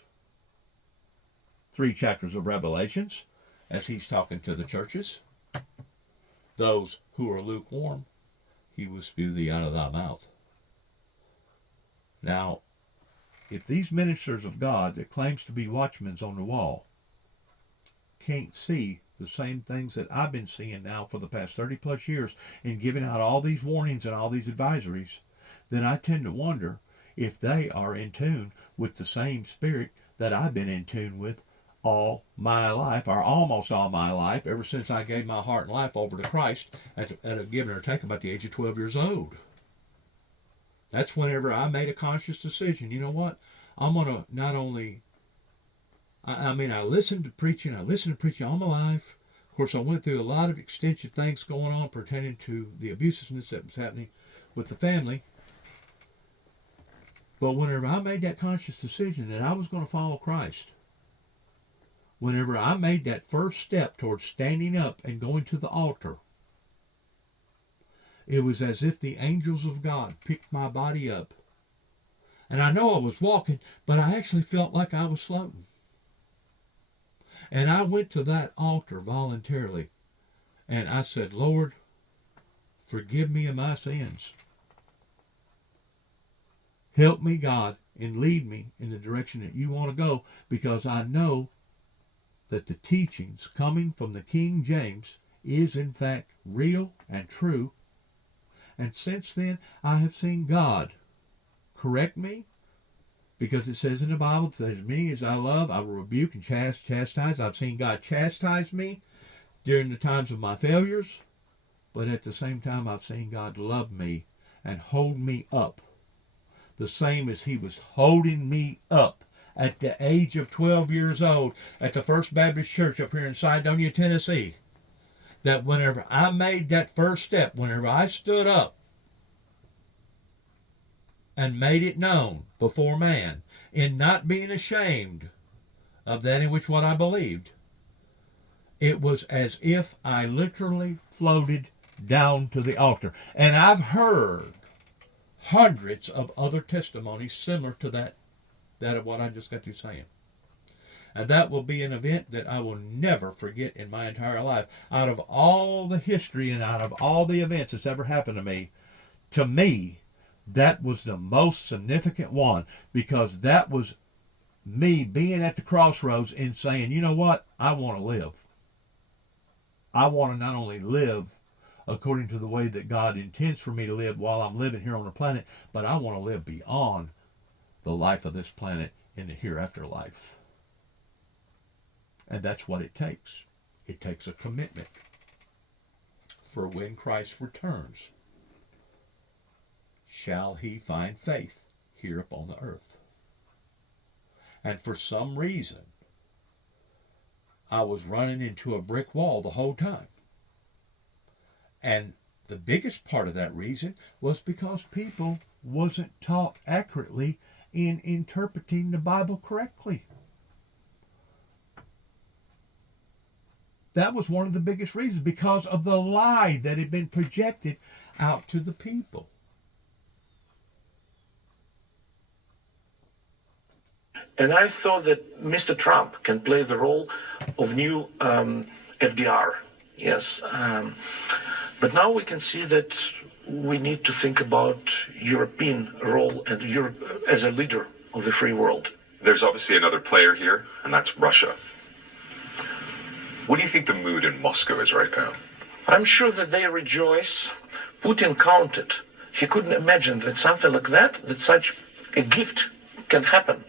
3 chapters of Revelations, as he's talking to the churches, those who are lukewarm, he will spew thee out of thy mouth. Now, if these ministers of God that claims to be watchmen on the wall can't see the same things that I've been seeing now for the past 30 plus years in giving out all these warnings and all these advisories, then I tend to wonder if they are in tune with the same spirit that I've been in tune with all my life, or almost all my life, ever since I gave my heart and life over to Christ at a give or take about the age of 12 years old. That's whenever I made a conscious decision. You know what? I'm going to not only, I listened to preaching all my life. Of course, I went through a lot of extensive things going on pertaining to the abusiveness that was happening with the family. But whenever I made that conscious decision that I was going to follow Christ, whenever I made that first step towards standing up and going to the altar, it was as if the angels of God picked my body up. And I know I was walking, but I actually felt like I was floating. And I went to that altar voluntarily, and I said, Lord, forgive me of my sins. Help me, God, and lead me in the direction that you want to go, because I know that the teachings coming from the King James is in fact real and true. And since then, I have seen God correct me, because it says in the Bible that as many as I love, I will rebuke and chastise. I've seen God chastise me during the times of my failures, but at the same time, I've seen God love me and hold me up. the same as he was holding me up at the age of 12 years old at the First Baptist Church up here in Cydonia, Tennessee. That whenever I made that first step, whenever I stood up and made it known before man, in not being ashamed of that in which what I believed, it was as if I literally floated down to the altar. And I've heard hundreds of other testimonies similar to that of what I just got through saying. And that will be an event that I will never forget in my entire life. Out of all the history and out of all the events that's ever happened to me, that was the most significant one, because that was me being at the crossroads and saying, you know what, I want to live. I want to not only live according to the way that God intends for me to live while I'm living here on the planet, but I want to live beyond the life of this planet in the hereafter life. And that's what it takes. It takes a commitment for when Christ returns. Shall he find faith here upon the earth? And for some reason, I was running into a brick wall the whole time. And the biggest part of that reason was because people wasn't taught accurately in interpreting the Bible correctly. That was one of the biggest reasons, because of the lie that had been projected out to the people. And I thought that Mr. Trump can play the role of new FDR. Yes. But now we can see that we need to think about European role and Europe as a leader of the free world. There's obviously another player here, and that's Russia. What do you think the mood in Moscow is right now? I'm sure that they rejoice. Putin counted. He couldn't imagine that something like that such a gift can happen.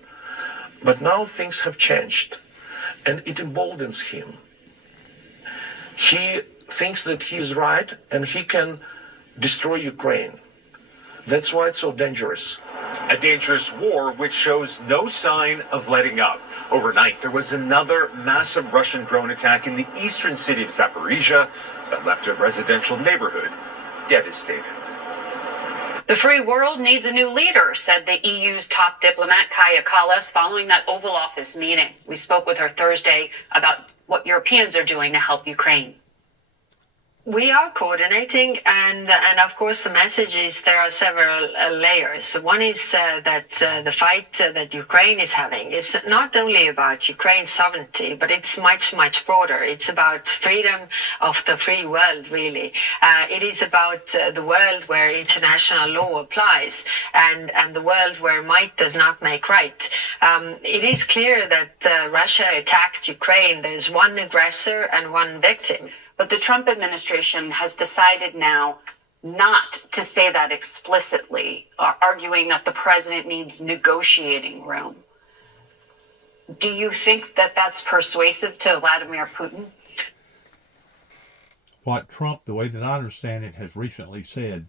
But now things have changed, and it emboldens him. He thinks that he is right, and he can destroy Ukraine. That's why it's so dangerous. A dangerous war which shows no sign of letting up. Overnight, there was another massive Russian drone attack in the eastern city of Zaporizhia that left a residential neighborhood devastated. The free world needs a new leader, said the EU's top diplomat, Kaja Kallas, following that Oval Office meeting. We spoke with her Thursday about what Europeans are doing to help Ukraine. We are coordinating, and of course the message is there are several layers. One is that the fight that Ukraine is having is not only about Ukraine's sovereignty, but it's much, much broader. It's about freedom of the free world, really. It is about the world where international law applies, and the world where might does not make right. It is clear that Russia attacked Ukraine. There's one aggressor and one victim. But the Trump administration has decided now not to say that explicitly, arguing that the president needs negotiating room. Do you think that that's persuasive to Vladimir Putin? What Trump, the way that I understand it, has recently said,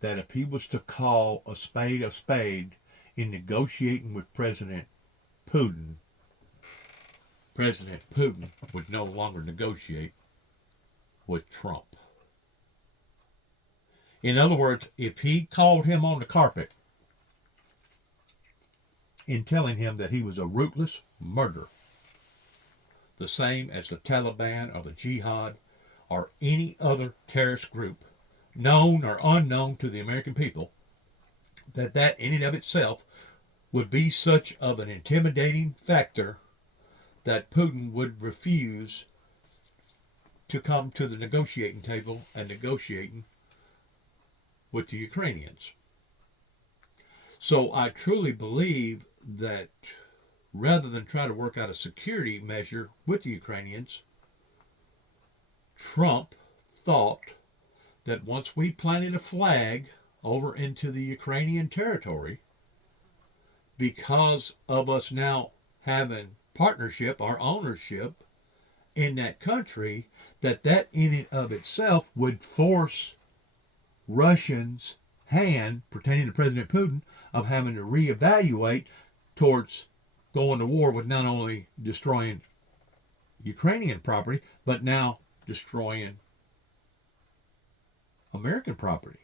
that if he was to call a spade in negotiating with President Putin would no longer negotiate with Trump. In other words, if he called him on the carpet in telling him that he was a ruthless murderer, the same as the Taliban or the Jihad or any other terrorist group, known or unknown to the American people, that in and of itself would be such of an intimidating factor that Putin would refuse to come to the negotiating table and negotiating with the Ukrainians. So I truly believe that rather than try to work out a security measure with the Ukrainians, Trump thought that once we planted a flag over into the Ukrainian territory, because of us now having partnership, our ownership in that country, that in and of itself would force Russians' hand, pertaining to President Putin, of having to reevaluate towards going to war with not only destroying Ukrainian property, but now destroying American property.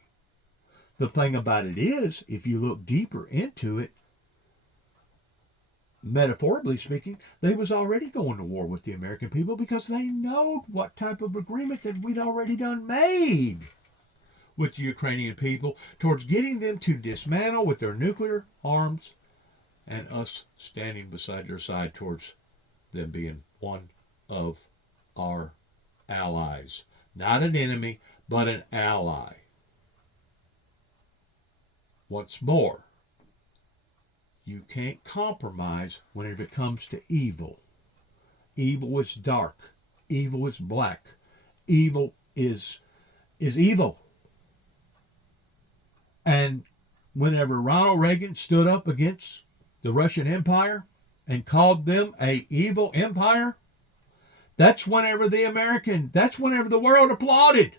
The thing about it is, if you look deeper into it, metaphorically speaking, they was already going to war with the American people because they know what type of agreement that we'd already done made with the Ukrainian people towards getting them to dismantle with their nuclear arms and us standing beside their side towards them being one of our allies. Not an enemy, but an ally. Once more, you can't compromise whenever it comes to evil. Evil is dark. Evil is black. Evil is evil. And whenever Ronald Reagan stood up against the Russian Empire and called them a evil empire, that's whenever the world applauded.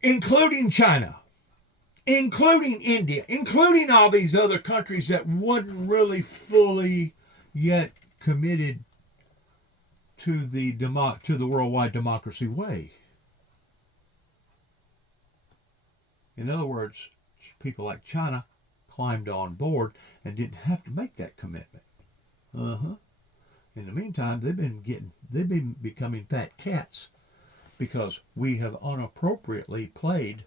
Including China, including India, including all these other countries that wasn't really fully yet committed to the worldwide democracy way. In other words, people like China climbed on board and didn't have to make that commitment. In the meantime, they've been becoming fat cats because we have inappropriately played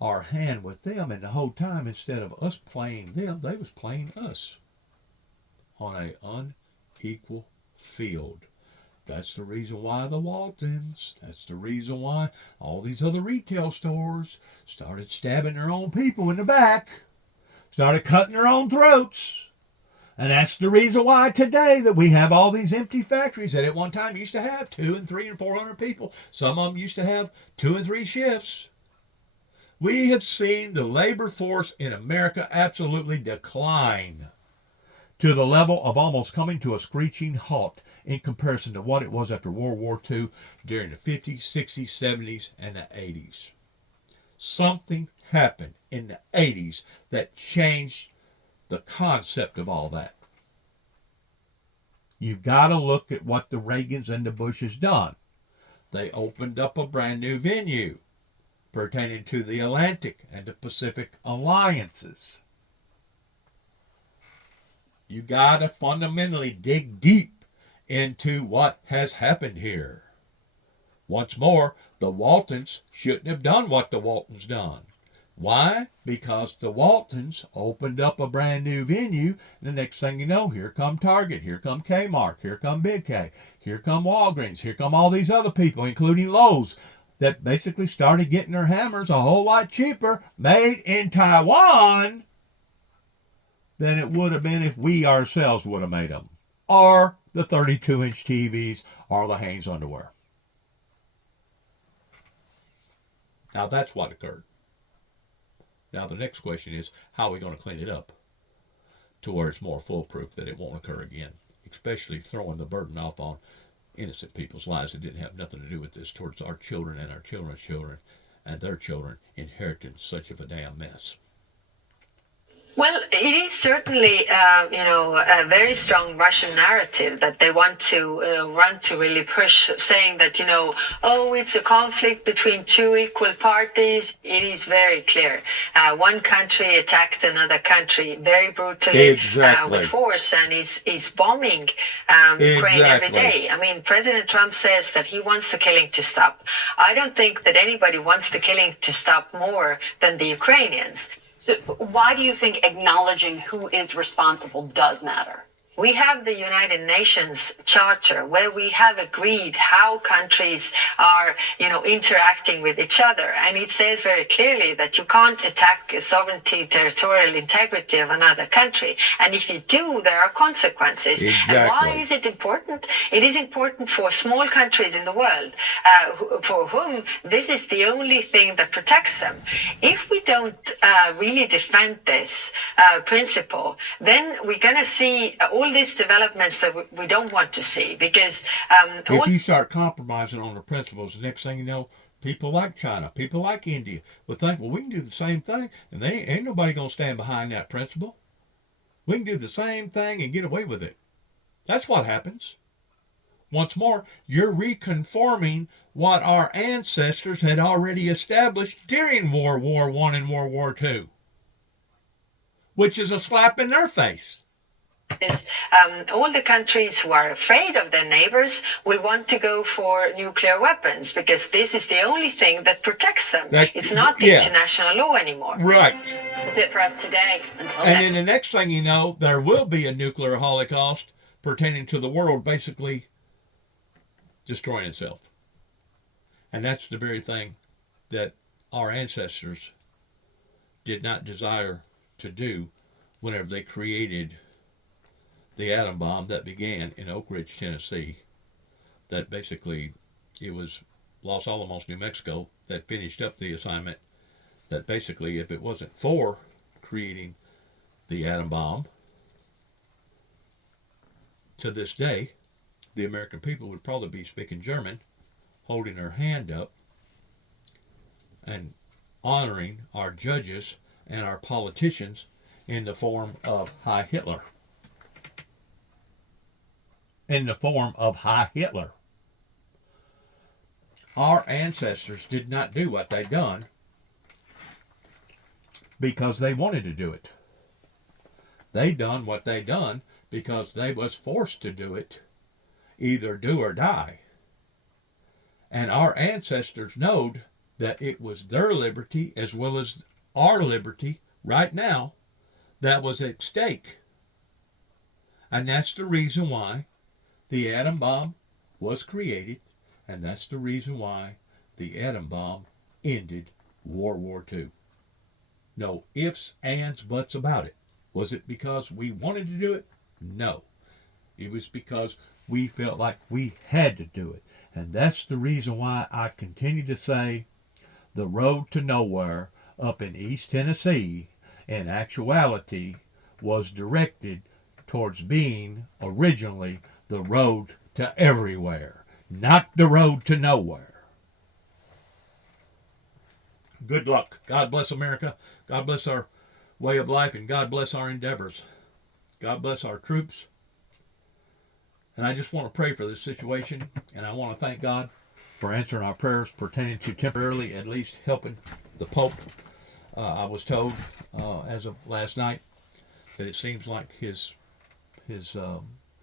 our hand with them, and the whole time, instead of us playing them, they was playing us on an unequal field. That's the reason why the Waltons, that's the reason why all these other retail stores started stabbing their own people in the back, started cutting their own throats. And that's the reason why today that we have all these empty factories that at one time used to have 200 and 300 and 400 people. Some of them used to have 2 and 3 shifts. We have seen the labor force in America absolutely decline to the level of almost coming to a screeching halt in comparison to what it was after World War II during the 50s, 60s, 70s, and the 80s. Something happened in the 80s that changed the concept of all that. You've got to look at what the Reagans and the Bushes done. They opened up a brand new venue pertaining to the Atlantic and the Pacific alliances. You got to fundamentally dig deep into what has happened here. Once more, the Waltons shouldn't have done what the Waltons done. Why? Because the Waltons opened up a brand new venue, and the next thing you know, here come Target, here come Kmart, here come Big K, here come Walgreens, here come all these other people, including Lowe's, that basically started getting their hammers a whole lot cheaper, made in Taiwan, than it would have been if we ourselves would have made them. Or the 32-inch TVs, or the Hanes underwear. Now that's what occurred. Now the next question is, how are we going to clean it up to where it's more foolproof that it won't occur again? Especially throwing the burden off on innocent people's lives that didn't have nothing to do with this towards our children and our children's children and their children inheriting such of a damn mess. Well, it is certainly, a very strong Russian narrative that they want to run to really push, saying that, it's a conflict between 2 equal parties. It is very clear. One country attacked another country very brutally with force and is bombing Ukraine every day. I mean, President Trump says that he wants the killing to stop. I don't think that anybody wants the killing to stop more than the Ukrainians. So why do you think acknowledging who is responsible does matter? We have the United Nations Charter where we have agreed how countries are, interacting with each other. And it says very clearly that you can't attack sovereignty, territorial integrity of another country. And if you do, there are consequences. Exactly. And why is it important? It is important for small countries in the world for whom this is the only thing that protects them. If we don't really defend this principle, then we're going to see all these developments that we don't want to see, because if you start compromising on the principles, the next thing you know, People like China, people like India would think, well, we can do the same thing, and they ain't nobody going to stand behind that principle. We can do the same thing and get away with it. That's what happens. Once more, you're reconfirming what our ancestors had already established during World War I and World War II, which is a slap in their face. All the countries who are afraid of their neighbors will want to go for nuclear weapons because this is the only thing that protects them. It's not the international law anymore. Right. That's it for us today. Until And next then the next thing you know, there will be a nuclear holocaust pertaining to the world basically destroying itself. And that's the very thing that our ancestors did not desire to do whenever they created the atom bomb that began in Oak Ridge, Tennessee. That basically, it was Los Alamos, New Mexico that finished up the assignment. That basically, if it wasn't for creating the atom bomb, to this day, the American people would probably be speaking German, holding their hand up, and honoring our judges and our politicians in the form of Heil Hitler. In the form of Heil Hitler. Our ancestors did not do what they done because they wanted to do it. They done what they done because they was forced to do it, either do or die. And our ancestors knowed that it was their liberty as well as our liberty right now that was at stake. And that's the reason why the atom bomb was created, and that's the reason why the atom bomb ended World War II. No ifs, ands, buts about it. Was it because we wanted to do it? No. It was because we felt like we had to do it. And that's the reason why I continue to say the road to nowhere up in East Tennessee, in actuality, was directed towards being originally the road to everywhere, not the road to nowhere. Good luck. God bless America. God bless our way of life, and God bless our endeavors. God bless our troops. And I just want to pray for this situation, and I want to thank God for answering our prayers pertaining to temporarily at least helping the Pope. I was told as of last night that it seems like his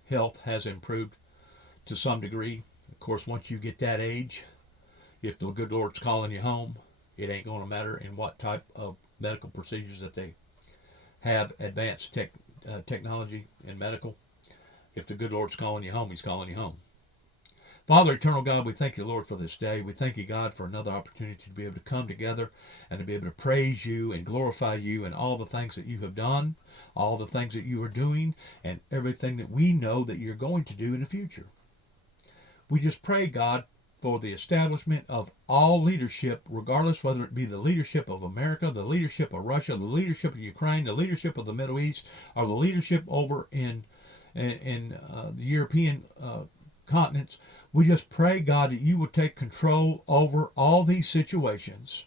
health has improved to some degree. Of course, once you get that age, if the good Lord's calling you home, it ain't going to matter in what type of medical procedures that they have advanced technology in medical. If the good Lord's calling you home, he's calling you home. Father, eternal God, we thank you, Lord, for this day. We thank you, God, for another opportunity to be able to come together and to be able to praise you and glorify you and all the things that you have done, all the things that you are doing, and everything that we know that you're going to do in the future. We just pray, God, for the establishment of all leadership, regardless whether it be the leadership of America, the leadership of Russia, the leadership of Ukraine, the leadership of the Middle East, or the leadership over in the European continents. We just pray, God, that you will take control over all these situations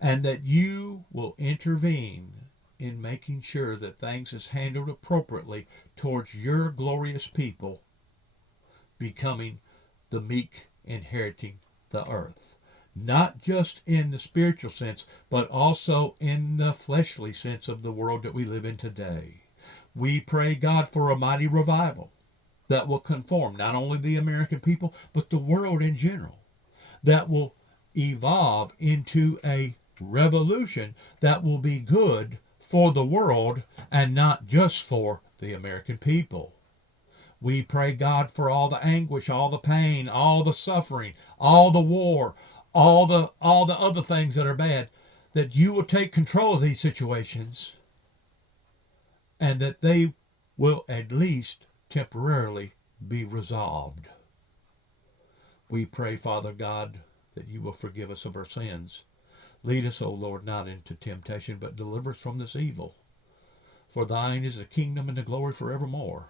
and that you will intervene in making sure that things is handled appropriately towards your glorious people becoming the meek inheriting the earth. Not just in the spiritual sense, but also in the fleshly sense of the world that we live in today. We pray, God, for a mighty revival that will conform not only the American people, but the world in general, that will evolve into a revolution that will be good for the world and not just for the American people. We pray, God, for all the anguish, all the pain, all the suffering, all the war, all the other things that are bad, that you will take control of these situations and that they will at least temporarily be resolved. We pray, Father God, that you will forgive us of our sins. Lead us, O Lord, not into temptation, but deliver us from this evil. For thine is the kingdom and the glory forevermore.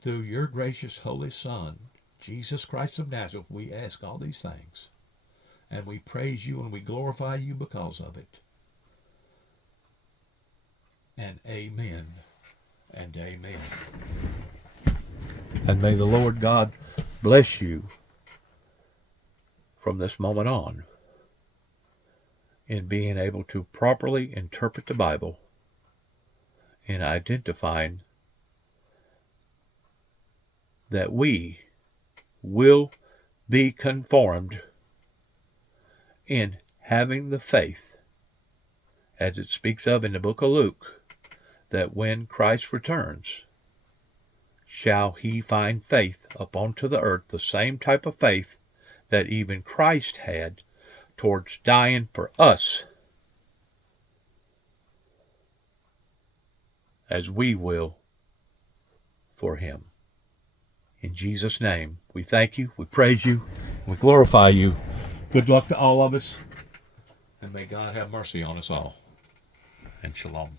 Through your gracious Holy Son, Jesus Christ of Nazareth, we ask all these things. And we praise you and we glorify you because of it. And amen and amen. And may the Lord God bless you from this moment on in being able to properly interpret the Bible, in identifying that we will be conformed in having the faith, as it speaks of in the book of Luke, that when Christ returns, shall he find faith upon to the earth, the same type of faith that even Christ had towards dying for us, as we will for him. In Jesus' name, we thank you, we praise you, we glorify you. Good luck to all of us, and may God have mercy on us all. And shalom.